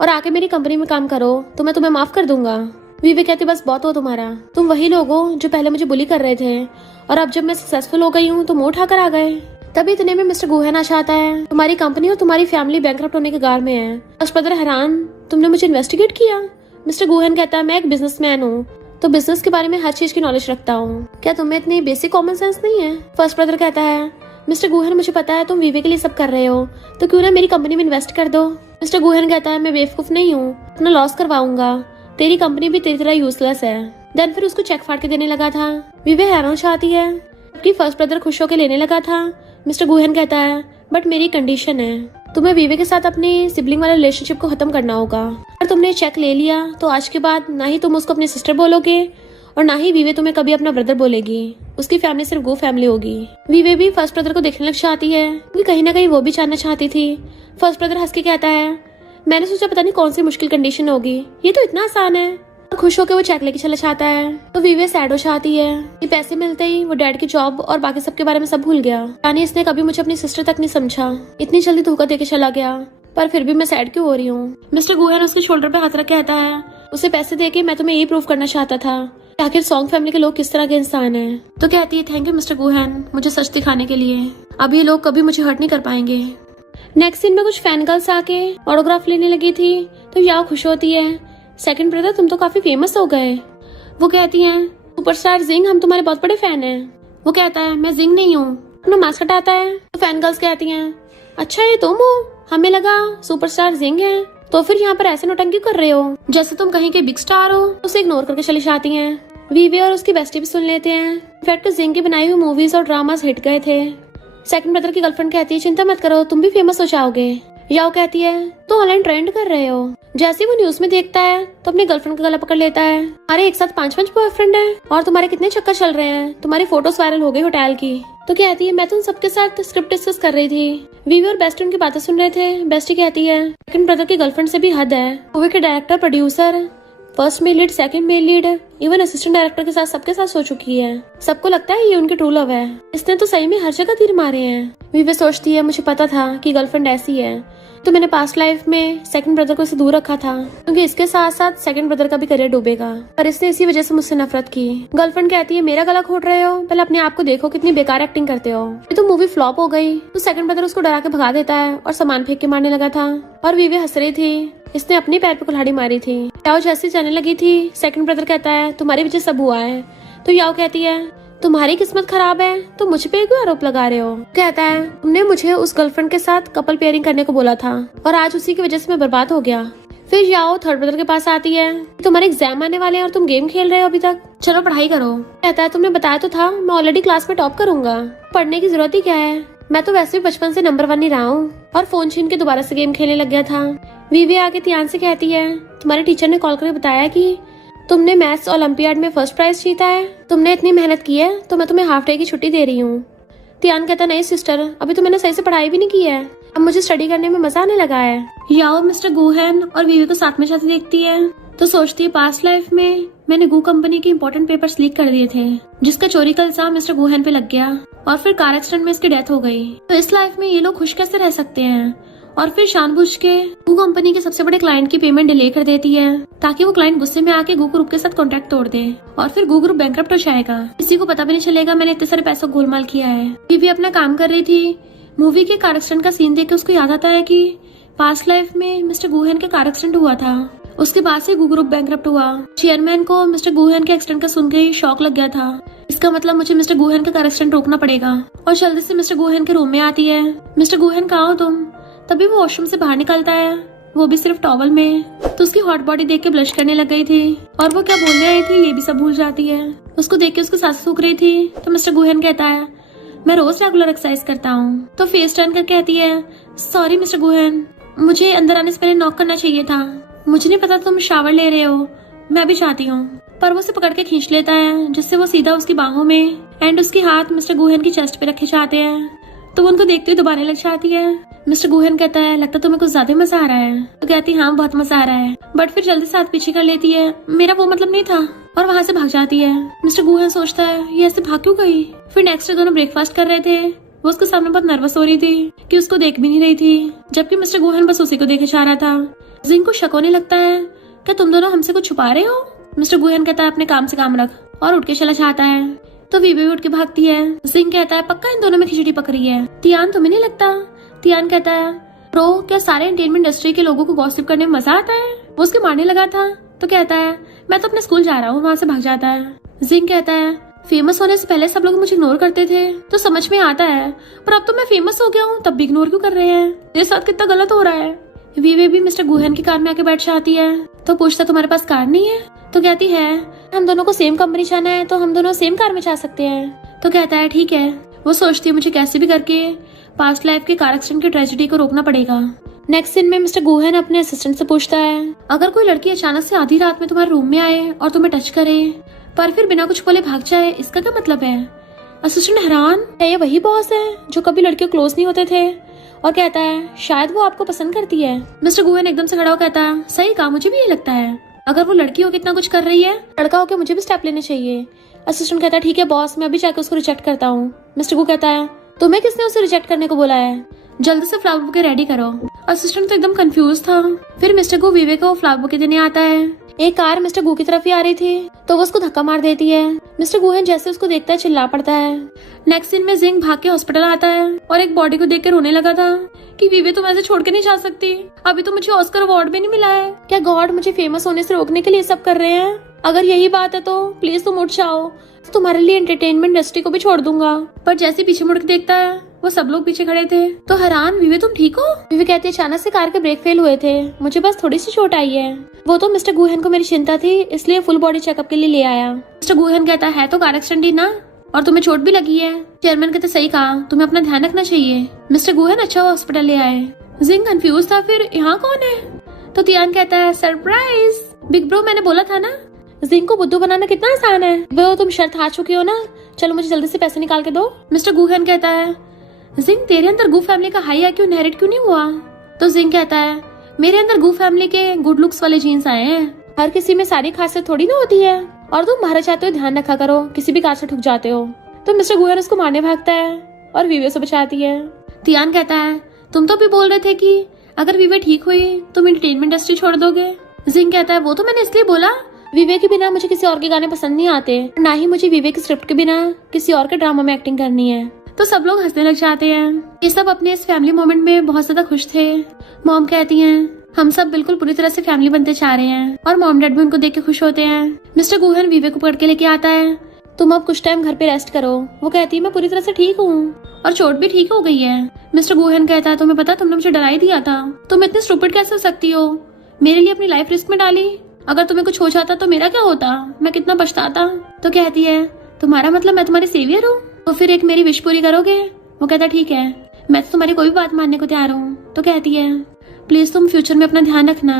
और आके मेरी कंपनी में काम करो तो मैं तुम्हें माफ कर दूंगा। विवेक कहती बस बहुत हो तुम्हारा, तुम वही लोग हो जो पहले मुझे बुली कर रहे थे और अब जब मैं सक्सेसफुल हो गई हूँ तो मुंह उठाकर आ गए। तभी इतने में मिस्टर गुहन आ जाता है। तुम्हारी कंपनी और तुम्हारी फैमिली बैंकरप्ट होने के गार में है। फर्स्ट ब्रदर हैरान, तुमने मुझे इन्वेस्टिगेट किया। मिस्टर गुहन कहता है मैं एक बिजनेसमैन हूँ तो बिजनेस के बारे में हर चीज की नॉलेज रखता हूँ, क्या तुम्हें इतनी बेसिक कॉमन सेंस नहीं है। फर्स्ट ब्रदर कहता है मिस्टर गुहन मुझे पता है तुम विवेक के लिए सब कर रहे हो, तो क्यों ना मेरी कंपनी में इन्वेस्ट कर दो। मिस्टर गुहन कहता है मैं बेवकूफ नहीं हूँ, अपना लॉस करवाऊंगा, तेरी कंपनी भी तेरी तरह यूजलेस है। देन फिर उसको चेक फाड़ के देने लगा था। विवेक हैरान चाहती है जबकि फर्स्ट ब्रदर खुश होकर लेने लगा था। मिस्टर गुहन कहता है बट मेरी कंडीशन है, तुम्हें विवेक के साथ अपनी सिबलिंग वाले रिलेशनशिप को खत्म करना होगा। अगर तुमने चेक ले लिया तो आज के बाद ना ही तुम उसको अपनी सिस्टर बोलोगे और ना ही विवे तुम्हें कभी अपना ब्रदर बोलेगी। उसकी फैमिली सिर्फ गो फैमिली होगी। विवे भी फर्स्ट ब्रदर को देखने लग चाहती है क्योंकि कहीं ना कहीं वो भी जानना चाहती थी। फर्स्ट ब्रदर हंस के कहता है मैंने सोचा पता नहीं कौन सी मुश्किल कंडीशन होगी, ये तो इतना आसान है। और खुश होकर वो चेक लेके चला जाता है तो विवे सैड हो जाती है कि पैसे मिलते ही वो डैड की जॉब और बाकी सबके बारे में सब भूल गया। यानी इसने कभी मुझे अपनी सिस्टर तक नहीं समझा, इतनी जल्दी धोखा देके चला गया, पर फिर भी मैं सैड क्यों हो रही हूँ। मिस्टर गुहन उसके शोल्डर पे हाथ रख कहता है उसे पैसे देके मैं तुम्हें यही प्रूव करना चाहता था आखिर सॉन्ग फैमिली के लोग किस तरह के इंसान हैं। तो कहती है थैंक यू मिस्टर गुहन मुझे सच दिखाने के लिए, अब ये लोग कभी मुझे हर्ट नहीं कर पाएंगे। नेक्स्ट सीन में कुछ फैन गर्ल्स आके ऑटोग्राफ लेने लगी थी तो याओ खुश होती है सेकंड ब्रदर तुम तो काफी फेमस हो गए। वो कहती हैं सुपरस्टार जिंग हम तुम्हारे बहुत बड़े फैन हैं। वो कहता है मैं जिंग नहीं हूँ, अपना मास्क हटाता है। तो फैन गर्ल्स कहती हैं अच्छा ये तुम हो, हमें लगा सुपरस्टार जिंग है, तो फिर यहाँ पर ऐसे नौटंकी कर रहे हो जैसे तुम कहीं के बिग स्टार हो। उसे इग्नोर करके चली जाती हैं। वीवे और उसकी बेस्टी भी सुन लेते हैं। इनफैक्ट जिंग की बनाई हुई मूवीज और ड्रामास हिट गए थे। सेकंड ब्रदर की गर्लफ्रेंड कहती है चिंता मत करो तुम भी फेमस हो जाओगे। याओ कहती है तो ऑनलाइन ट्रेंड कर रहे हो। जैसे वो न्यूज में देखता है तो अपनी गर्लफ्रेंड का गला पकड़ लेता है। अरे एक साथ 5 बॉयफ्रेंड है और तुम्हारे कितने चक्कर चल रहे हैं, तुम्हारी फोटोज वायरल हो गई होटल की। तो कहती है मैं तो उन सबके साथ स्क्रिप्ट डिस्कस कर रही थी। वीवी और बेस्टी उनकी बातें सुन रहे थे। बेस्टी कहती है सेकंड ब्रदर की गर्लफ्रेंड से भी हद है, मूवी के director producer first male lead second male lead even assistant director के साथ सबके साथ सो चुकी है। सबको लगता है ये उनके ट्रू लव है, इसने तो सही में हर जगह तीर मारे हैं। वीवे सोचती है मुझे पता था कि गर्लफ्रेंड ऐसी है, तो मैंने पास्ट लाइफ में सेकंड ब्रदर को इसे दूर रखा था क्योंकि इसके साथ साथ सेकंड ब्रदर का भी करियर डूबेगा, पर इसने इसी वजह से मुझसे नफरत की। गर्लफ्रेंड कहती है मेरा गला घोट रहे हो, पहले अपने आप को देखो कितनी बेकार एक्टिंग करते हो। ये तो मूवी फ्लॉप हो गई। तो सेकंड ब्रदर उसको डरा के भगा देता है और सामान फेंक के मारने लगा था और वीवे हंस रही थी, इसने अपने पैर पे कुल्हाड़ी मारी थी। याओ जैसे जाने लगी थी सेकंड ब्रदर कहता है तुम्हारी वजह सब हुआ है। तो याओ कहती है तुम्हारी किस्मत खराब है तो मुझ पे क्यों आरोप लगा रहे हो। कहता है तुमने मुझे उस गर्लफ्रेंड के साथ कपल पेयरिंग करने को बोला था और आज उसी की वजह से मैं बर्बाद हो गया। फिर याओ थर्ड ब्रदर के पास आती है तुम्हारे एग्जाम आने वाले हैं और तुम गेम खेल रहे हो अभी तक, चलो पढ़ाई करो। कहता है तुमने बताया तो था मैं ऑलरेडी क्लास में टॉप करूंगा, पढ़ने की जरूरत ही क्या है, मैं तो वैसे भी बचपन से नंबर 1 ही रहा हूँ। और फोन छीन के दोबारा से गेम खेलने लग गया था। वीवी आके ध्यान से कहती है तुम्हारे टीचर ने कॉल करके बताया कि तुमने मैथ्स ओलंपियाड में फर्स्ट प्राइज जीता है, तुमने इतनी मेहनत की है तो मैं तुम्हें हाफ डे की छुट्टी दे रही हूँ। तियान कहता नहीं सिस्टर अभी तो मैंने सही से पढ़ाई भी नहीं की है, अब मुझे स्टडी करने में मजा आने लगा है। याओ मिस्टर गुहन और वीवी को साथ में जाते देखती है तो सोचती है पास्ट लाइफ में मैंने गू कंपनी के इंपॉर्टेंट पेपर्स लीक कर दिए थे जिसका चोरी का इल्जाम मिस्टर गुहन पे लग गया और फिर कार एक्सीडेंट में इसकी डेथ हो गई। तो इस लाइफ में ये लोग खुश कैसे रह सकते हैं। और फिर जानबूझ के गू कंपनी के सबसे बड़े क्लाइंट की पेमेंट डिले कर देती है ताकि वो क्लाइंट गुस्से में आके गू ग्रुप के साथ कॉन्ट्रैक्ट तोड़ दे और फिर गू ग्रुप बैंकरप्ट हो जाएगा। किसी को पता भी नहीं चलेगा मैंने इतने सारे पैसों को गोलमाल किया है। वीवी अपना काम कर रही थी। मूवी के कार एक्सीडेंट का सीन देख के उसको याद आता है कि पास्ट लाइफ में मिस्टर गुहन का कार एक्सीडेंट हुआ था, उसके बाद से गू ग्रुप बैंकरप्ट हुआ। चेयरमैन को मिस्टर गुहन के एक्सीडेंट का सुन के ही शॉक लग गया था, इसका मतलब मुझे मिस्टर गुहन का कार एक्सीडेंट रोकना पड़ेगा। और जल्दी से मिस्टर गुहन के रूम में आती है। मिस्टर गुहन कहाँ हो तुम। तभी वो वॉशरूम से बाहर निकलता है वो भी सिर्फ टॉवल में। तो उसकी हॉट बॉडी देख के ब्लश करने लग गई थी और वो क्या बोलने आई थी ये भी सब भूल जाती है। उसको देख के उसकी सांसें सूख रही थी। तो मिस्टर गुहेन कहता है मैं रोज रेगुलर एक्सरसाइज करता हूँ। तो फेस टर्न कर कहती है सॉरी मिस्टर गुहेन, मुझे अंदर आने से पहले नॉक करना चाहिए था। मुझे नहीं पता तुम शावर ले रहे हो, मैं भी चाहती हूँ। पर वो उसे पकड़ के खींच लेता है जिससे वो सीधा उसकी बाहों में एंड उसके हाथ मिस्टर गुहेन की चेस्ट पे रखे जाते हैं। तो वो उनको देखते हुए दोबारा लग जाती है। मिस्टर गुहेन कहता है लगता तुम्हें कुछ ज्यादा मजा आ रहा है। तो कहती है हाँ बहुत मजा आ रहा है, बट फिर जल्दी से हाथ पीछे कर लेती है, मेरा वो मतलब नहीं था, और वहाँ से भाग जाती है। मिस्टर गुहेन सोचता है ये ऐसे भाग क्यों गई। फिर नेक्स्ट डे दोनों ब्रेकफास्ट कर रहे थे। वो उसके सामने बहुत नर्वस हो रही थी कि उसको देख भी नहीं रही थी, जबकि मिस्टर गुहेन बस उसी को देखे जा रहा था। जिंग को शक होने लगता है क्या तुम दोनों हमसे कुछ छुपा रहे हो। मिस्टर गुहेन कहता है अपने काम से काम रख, और उठ के चला जाता है। तो वीवे भी उठ के भागती है। जिंग कहता है पक्का इन दोनों में खिचड़ी पकड़ी है। तियान तुम्हें नहीं लगता। तियान कहता है प्रो क्या सारे एंटरटेनमेंट इंडस्ट्री के लोगों को गॉसिप करने में मजा आता है। वो उसके मारने लगा था। तो कहता है मैं तो अपने स्कूल जा रहा हूँ, वहाँ से भाग जाता है। जिंग कहता है फेमस होने से पहले सब लोग मुझे इग्नोर करते थे तो समझ में आता है, पर अब तो मैं फेमस हो गया हूँ तब भी इग्नोर क्यों कर रहे हैं, मेरे साथ कितना गलत हो रहा है। वीवे भी मिस्टर गुहेन की कार में आके बैठ जाती है। तो पूछता तुम्हारे पास कार नहीं है। तो कहती है हम दोनों को सेम कंपनी जाना है तो हम दोनों सेम कार में जा सकते हैं। तो कहता है ठीक है। वो सोचती है मुझे कैसे भी करके पास्ट लाइफ के कार एक्सीडेंट की ट्रेजेडी को रोकना पड़ेगा। नेक्स्ट सीन में मिस्टर गुहेन अपने असिस्टेंट से पूछता है अगर कोई लड़की अचानक से आधी रात में तुम्हारे रूम में आए और तुम्हें टच करे पर फिर बिना कुछ बोले भाग जाए, इसका क्या मतलब है। असिस्टेंट हैरान है ये वही बॉस है जो कभी लड़कियों क्लोज नहीं होते थे, और कहता है शायद वो आपको पसंद करती है। मिस्टर गुहेन एकदम से खड़ा हो कहता है सही कहा, मुझे भी ये लगता है, अगर वो लड़की हो कितना कुछ कर रही है, लड़का होकर मुझे भी स्टेप लेने चाहिए। असिस्टेंट कहता है ठीक है बॉस, मैं अभी जाकर उसको रिजेक्ट करता हूँ। मिस्टर गु कहता है तुम्हें किसने उसे रिजेक्ट करने को बोला है, जल्दी से फ्लावर बुके रेडी करो। असिस्टेंट तो एकदम कंफ्यूज था। फिर मिस्टर गु वीवे को फ्लावर बुके देने आता है। एक कार मिस्टर गु की तरफ ही आ रही थी तो वो उसको धक्का मार देती है। मिस्टर गुहेन जैसे उसको देखता है चिल्ला पड़ता है। नेक्स्ट सीन में जिंग भाग के हॉस्पिटल आता है और एक बॉडी को देख के रोने लगा था कि वीवे तुम ऐसे छोड़ के नहीं जा सकती, अभी तो मुझे ऑस्कर अवार्ड भी नहीं मिला है, क्या गॉड मुझे फेमस होने से रोकने के लिए सब कर रहे हैं। अगर यही बात है तो प्लीज तुम उठ जाओ, तो तुम्हारे लिए एंटरटेनमेंट इंडस्ट्री को भी छोड़ दूंगा। पर जैसे पीछे मुड़ के देखता है वो सब लोग पीछे खड़े थे तो हैरान वीवे तुम ठीक हो। वीवे कहती है अचानक से कार के ब्रेक फेल हुए थे, मुझे बस थोड़ी सी चोट आई है। वो तो मिस्टर गुहेन को मेरी चिंता थी इसलिए फुल बॉडी चेकअप के लिए ले आया। मिस्टर गुहेन कहता है तो कार एक्सीडेंट ही ना, और तुम्हें चोट भी लगी है। चेयरमैन कहते सही कहा, तुम्हें अपना ध्यान रखना चाहिए। मिस्टर गुहेन अच्छा हॉस्पिटल ले आए। जिंग कंफ्यूज था फिर यहाँ कौन है। तो तियान कहता है सरप्राइज बिग ब्रो, मैंने बोला था ना। जिंग को बुद्धू बनाना कितना आसान है, वो तुम शर्त हार चुकी हो ना, चलो मुझे जल्दी से पैसे निकाल के दो। मिस्टर गुहेन कहता है जिंग तेरे अंदर गु फैमिली का हाई IQ इनहेरिट क्यों नहीं हुआ। तो जिंग कहता है मेरे अंदर गु फैमिली के गुड लुक्स वाले जीन्स आए हैं, हर किसी में सारी खासियत थोड़ी ना होती है, और तुम बाहर जाते हो ध्यान रखा करो, किसी भी कार से ठुक जाते हो। तो मिस्टर गुहेन उसको मारने भागता है और वीवे से बचाती है। तियान कहता है तुम तो भी बोल रहे थे कि अगर वीवे ठीक हुई तुम एंटरटेनमेंट इंडस्ट्री छोड़ दोगे। जिंग कहता है वो तो मैंने इसलिए बोला, विवे के बिना मुझे किसी और के गाने पसंद नहीं आते, ना ही मुझे विवे की स्क्रिप्ट के बिना किसी और के ड्रामा में एक्टिंग करनी है। तो सब लोग हंसने लग जाते हैं। ये सब अपने इस फैमिली मोमेंट में बहुत ज्यादा खुश थे। मॉम कहती हैं हम सब बिल्कुल पूरी तरह से फैमिली बनते जा रहे हैं, और मॉम डैड भी उनको देख के खुश होते हैं। मिस्टर गुहेन विवे को पकड़ के लेके आता है, तुम अब कुछ टाइम घर पे रेस्ट करो। वो कहती है मैं पूरी तरह से ठीक हूँ और चोट भी ठीक हो गई है। मिस्टर गुहेन कहता है तुम्हें पता तुमने मुझे डरा ही दिया था, तुम इतनी स्टूपिड कैसे हो सकती हो, मेरे लिए अपनी लाइफ रिस्क में डाली, अगर तुम्हें कुछ हो जाता तो मेरा क्या होता, मैं कितना पछताता। तो कहती है तुम्हारा मतलब मैं तुम्हारी सेवियर हूँ, तो फिर एक मेरी विश पूरी करोगे। वो कहता ठीक है, मैं तो तुम्हारी कोई भी बात मानने को तैयार हूँ। तो कहती है प्लीज तुम फ्यूचर में अपना ध्यान रखना।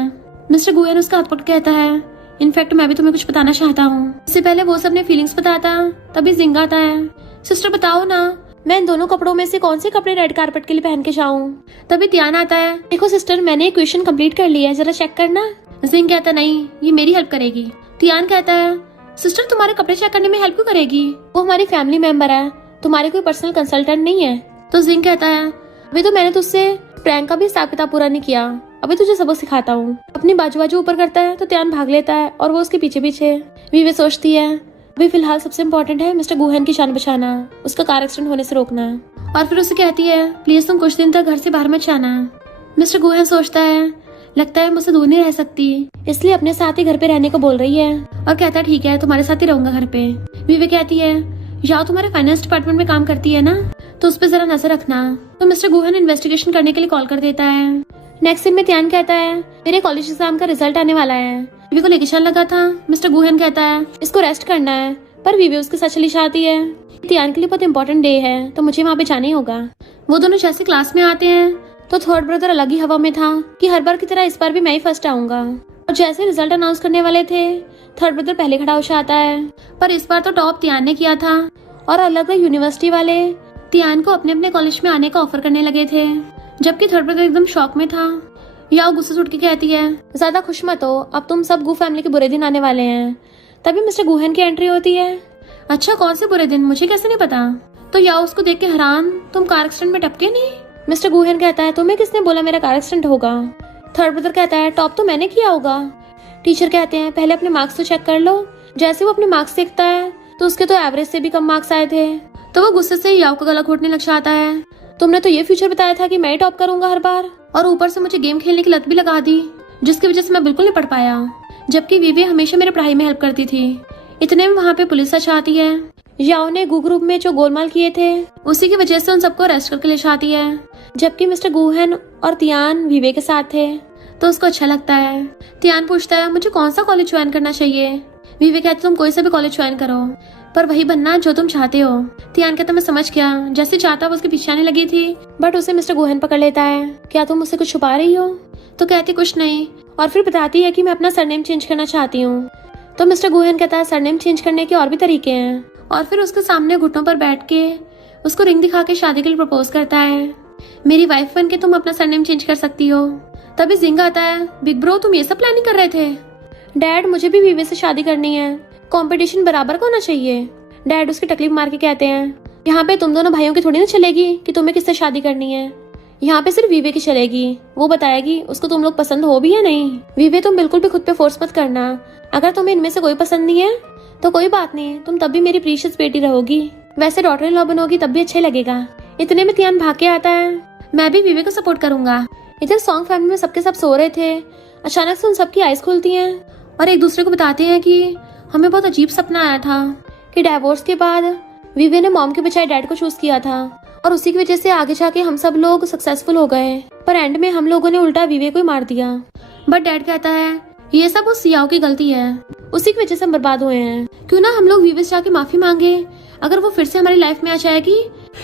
मिस्टर गुहेन उसका हाथ पकड़ कहता है इनफैक्ट मैं भी तुम्हें कुछ बताना चाहता हूँ। इससे पहले वो सब अपने फीलिंग्स बताता तभी जिंग आता है, सिस्टर बताओ ना मैं इन दोनों कपड़ों में से कौन से कपड़े रेड कारपेट के लिए पहन के जाऊँ। तभी ध्यान आता है देखो सिस्टर मैंने क्वेश्चन कंप्लीट कर लिया है, जरा चेक करना। जिंग कहता नहीं ये मेरी हेल्प करेगी। तियान कहता है सिस्टर तुम्हारे कपड़े चेक करने में हेल्प क्यों करेगी, वो हमारी फैमिली मेंबर है, तुम्हारे कोई पर्सनल कंसल्टेंट नहीं है। तो जिंग कहता है अभी तो मैंने तुझसे प्रैंक का भी हिसाब किताब पूरा नहीं किया, अभी तुझे सबक सिखाता हूँ। अपनी बाजू ऊपर करता है तो त्यान भाग लेता है और वो उसके पीछे पीछे। वीवे सोचती है अभी फिलहाल सबसे इम्पोर्टेंट है मिस्टर गुहेन की जान बचाना, उसका कार एक्सीडेंट होने से रोकना। और फिर उसे कहती है प्लीज तुम कुछ दिन तक घर से बाहर मत जाना। मिस्टर गुहेन सोचता है लगता है मुझसे दूर नहीं रह सकती, इसलिए अपने साथ ही घर पे रहने को बोल रही है, और कहता है ठीक है तुम्हारे साथ ही रहूंगा घर पे। वीवे कहती है याओ तुम्हारे फाइनेंस डिपार्टमेंट में काम करती है ना, तो उस पर जरा नजर रखना। तो मिस्टर गुहेन इन्वेस्टिगेशन करने के लिए कॉल कर देता है। नेक्स्ट सीन में त्यान कहता है मेरे कॉलेज एग्जाम का रिजल्ट आने वाला है। वीवी को लेके चल लगा था। मिस्टर गुहेन कहता है इसको रेस्ट करना है, पर वीवी उसके साथ चली जाती है। त्यान के लिए बहुत इंपॉर्टेंट डे है तो मुझे वहाँ पे जाना ही होगा। वो दोनों जैसे क्लास में आते हैं तो थर्ड ब्रदर अलग ही हवा में था कि हर बार की तरह इस बार भी मैं ही फर्स्ट आऊंगा। और जैसे रिजल्ट अनाउंस करने वाले थे थर्ड ब्रदर पहले खड़ा हो जाता है, पर इस बार तो टॉप त्यान ने किया था और अलग अलग यूनिवर्सिटी वाले त्यान को अपने अपने कॉलेज में आने का ऑफर करने लगे थे, जबकि थर्ड ब्रदर एकदम शॉक में था। याओ गुस्से से उठ के कहती है ज्यादा खुश मत हो, अब तुम सब गू फैमिली के बुरे दिन आने वाले हैं। तभी मिस्टर गुहेन की एंट्री होती है। अच्छा कौन से बुरे दिन, मुझे कैसे नहीं पता। तो याओ उसको देख के हैरान, तुम कार एक्सीडेंट में टपके नहीं। मिस्टर गुहेन कहता है तुम्हें किसने बोला मेरा कार एक्सीडेंट होगा। थर्ड ब्रदर कहता है टॉप तो मैंने किया होगा। टीचर कहते हैं पहले अपने मार्क्स तो चेक कर लो। जैसे वो अपने मार्क्स देखता है तो उसके तो एवरेज से भी कम मार्क्स आए थे। तो वो गुस्से से याओ का गला घोटने लग जाता है। तुमने तो ये फ्यूचर बताया था कि मैं ही टॉप करूंगा हर बार, और ऊपर से मुझे गेम खेलने की लत भी लगा दी, जिसकी वजह से मैं बिल्कुल नहीं पढ़ पाया, जबकि वीवी हमेशा मेरे पढ़ाई में हेल्प करती थी। इतने में वहाँ पे पुलिस आती है। याओ ने गू ग्रुप में जो गोलमाल किए थे उसी की वजह से उन सबको अरेस्ट करके ले जाती है, जबकि मिस्टर गुहेन और त्यान वीवे के साथ थे तो उसको अच्छा लगता है। त्यान पूछता है मुझे कौन सा कॉलेज ज्वाइन करना चाहिए। वीवे कहते तुम कोई सा भी कॉलेज ज्वाइन करो, पर वही बनना जो तुम चाहते हो। त्यान कहता मैं समझ गया। जैसे चाहता वो उसके पीछे आने लगी थी, बट उसे मिस्टर गुहेन पकड़ लेता है। क्या तुम मुझसे कुछ छुपा रही हो। तो कहती कुछ नहीं, और फिर बताती है कि मैं अपना सरनेम चेंज करना चाहती हूँ। तो मिस्टर गुहेन कहता है सरनेम चेंज करने के और भी तरीके हैं, और फिर उसके सामने घुटनों पर बैठ के उसको रिंग दिखा के शादी के लिए प्रपोज करता है। मेरी वाइफ बन के तुम अपना सरनेम चेंज कर सकती हो। तभी जिंग आता है बिग ब्रो तुम ये सब प्लानिंग कर रहे थे। डैड मुझे भी वीवे से शादी करनी है, कंपटीशन बराबर का होना चाहिए। डैड उसकी तकलीफ मार के कहते हैं यहाँ पे तुम दोनों भाइयों की थोड़ी ना चलेगी कि तुम्हें किससे शादी करनी है, यहाँ पे सिर्फ वीवे की चलेगी। वो बताएगी उसको तुम लोग पसंद हो भी या नहीं। वीवे तुम बिल्कुल भी खुद पे फोर्स मत करना, अगर तुम्हें इनमें से कोई पसंद नहीं है तो कोई बात नहीं, तुम तब भी मेरी प्रीशियस बेटी रहोगी। वैसे डॉटर इन लॉ बनोगी तब भी अच्छे लगेगा। इतने में त्यान भाग के आता है मैं भी वीवे को सपोर्ट करूंगा। इधर सॉन्ग फैमिली में सबके सब सो रहे थे। अचानक से उन सबकी आइज खुलती हैं और एक दूसरे को बताते हैं कि हमें बहुत अजीब सपना आया था कि डिवोर्स के बाद वीवे ने मॉम के बजाय डैड को चूज किया था, और उसी की वजह से आगे जाके हम सब लोग सक्सेसफुल हो गए, पर एंड में हम लोगों ने उल्टा वीवे को ही मार दिया। बट डैड कहता है ये सब उस याओ की गलती है, उसी की वजह से हम बर्बाद हुए हैं। क्यों ना हम लोग वीवे से जाके माफी मांगे, अगर वो फिर से हमारी लाइफ में आ जाएगी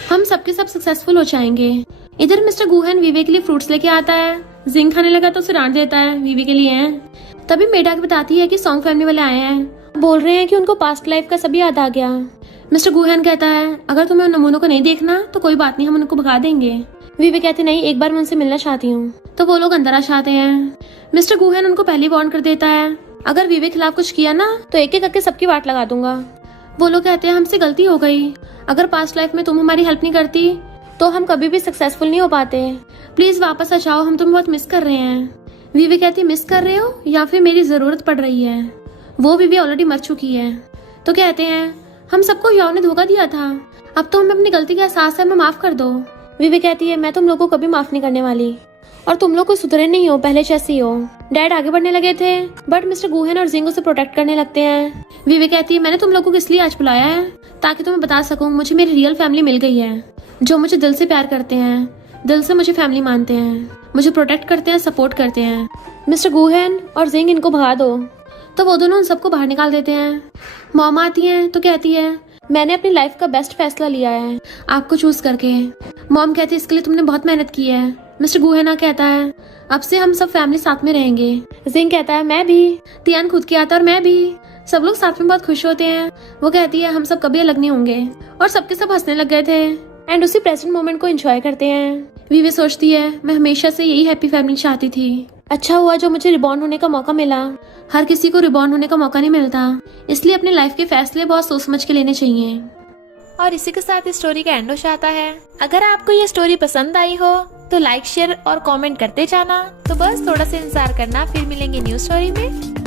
हम सबके सब सक्सेसफुल हो जाएंगे। इधर मिस्टर गुहेन वीवे के लिए फ्रूट्स लेके आता है। जिंग खाने लगा तो उसे डांट देता है वीवे के लिए हैं। तभी मेड आके बताती है कि सॉन्ग फैमिली वाले आए हैं, बोल रहे हैं कि उनको पास्ट लाइफ का सब याद आ गया। मिस्टर गुहेन कहता है अगर तुम्हें उन नमूनों को नहीं देखना तो कोई बात नहीं, हम उनको भगा देंगे। वीवे कहते नहीं, एक बार मैं उनसे मिलना चाहती हूँ। तो वो लोग अंदर आ जाते हैं। मिस्टर गुहेन उनको पहले वार्न कर देता है अगर वीवे के खिलाफ कुछ किया ना तो एक एक करके सबकी वाट लगा दूंगा। वो लोग कहते हैं हमसे गलती हो गई, अगर पास्ट लाइफ में तुम हमारी हेल्प नहीं करती तो हम कभी भी सक्सेसफुल नहीं हो पाते। प्लीज वापस आ जाओ, हम तुम्हें बहुत मिस कर रहे हैं। वीवे कहती मिस कर रहे हो या फिर मेरी जरूरत पड़ रही है। वो वीवे ऑलरेडी मर चुकी है। तो कहते हैं हम सबको याओ ने धोखा दिया था, अब तो हमें अपनी गलती का एहसास है, हमें माफ कर दो। वीवे कहती है मैं तुम लोगों को कभी माफ नहीं करने वाली, और तुम लोग कोई सुधरे नहीं हो, पहले जैसी हो। डैड आगे बढ़ने लगे थे बट मिस्टर गुहेन और जिंग उसे प्रोटेक्ट करने लगते हैं। वीवे कहती है मैंने तुम लोगों को इसलिए आज बुलाया है ताकि तुम्हें बता सकूं मुझे मेरी रियल फैमिली मिल गई है, जो मुझे दिल से प्यार करते हैं, दिल से मुझे फैमिली मानते हैं, मुझे प्रोटेक्ट करते हैं, सपोर्ट करते हैं। मिस्टर गुहेन और जिंग इनको भगा दो। तो वो दोनों उन सबको बाहर निकाल देते हैं। मॉम आती है तो कहती है मैंने अपनी लाइफ का बेस्ट फैसला लिया है आपको चूज करके। मॉम कहती है इसके लिए तुमने बहुत मेहनत की है। मिस्टर गुहेना कहता है अब से हम सब फैमिली साथ में रहेंगे। जिंग कहता है मैं भी। त्यान खुद की आता है और मैं भी। सब लोग साथ में बहुत खुश होते हैं। वो कहती है हम सब कभी अलग नहीं होंगे, और सबके सब हंसने लग गए थे एंड उसी प्रेजेंट मोमेंट को एंजॉय करते हैं। वीवे सोचती है मैं हमेशा से यही हैप्पी फैमिली चाहती थी, अच्छा हुआ जो मुझे रिबॉर्न होने का मौका मिला। हर किसी को रिबॉर्न होने का मौका नहीं मिलता, इसलिए अपने लाइफ के फैसले बहुत सोच समझ के लेने चाहिए। और इसी के साथ इस स्टोरी का एंड हो जाता है। अगर आपको ये स्टोरी पसंद आई हो तो लाइक शेयर और कमेंट करते जाना। तो बस थोड़ा सा इंतजार करना, फिर मिलेंगे न्यू स्टोरी में।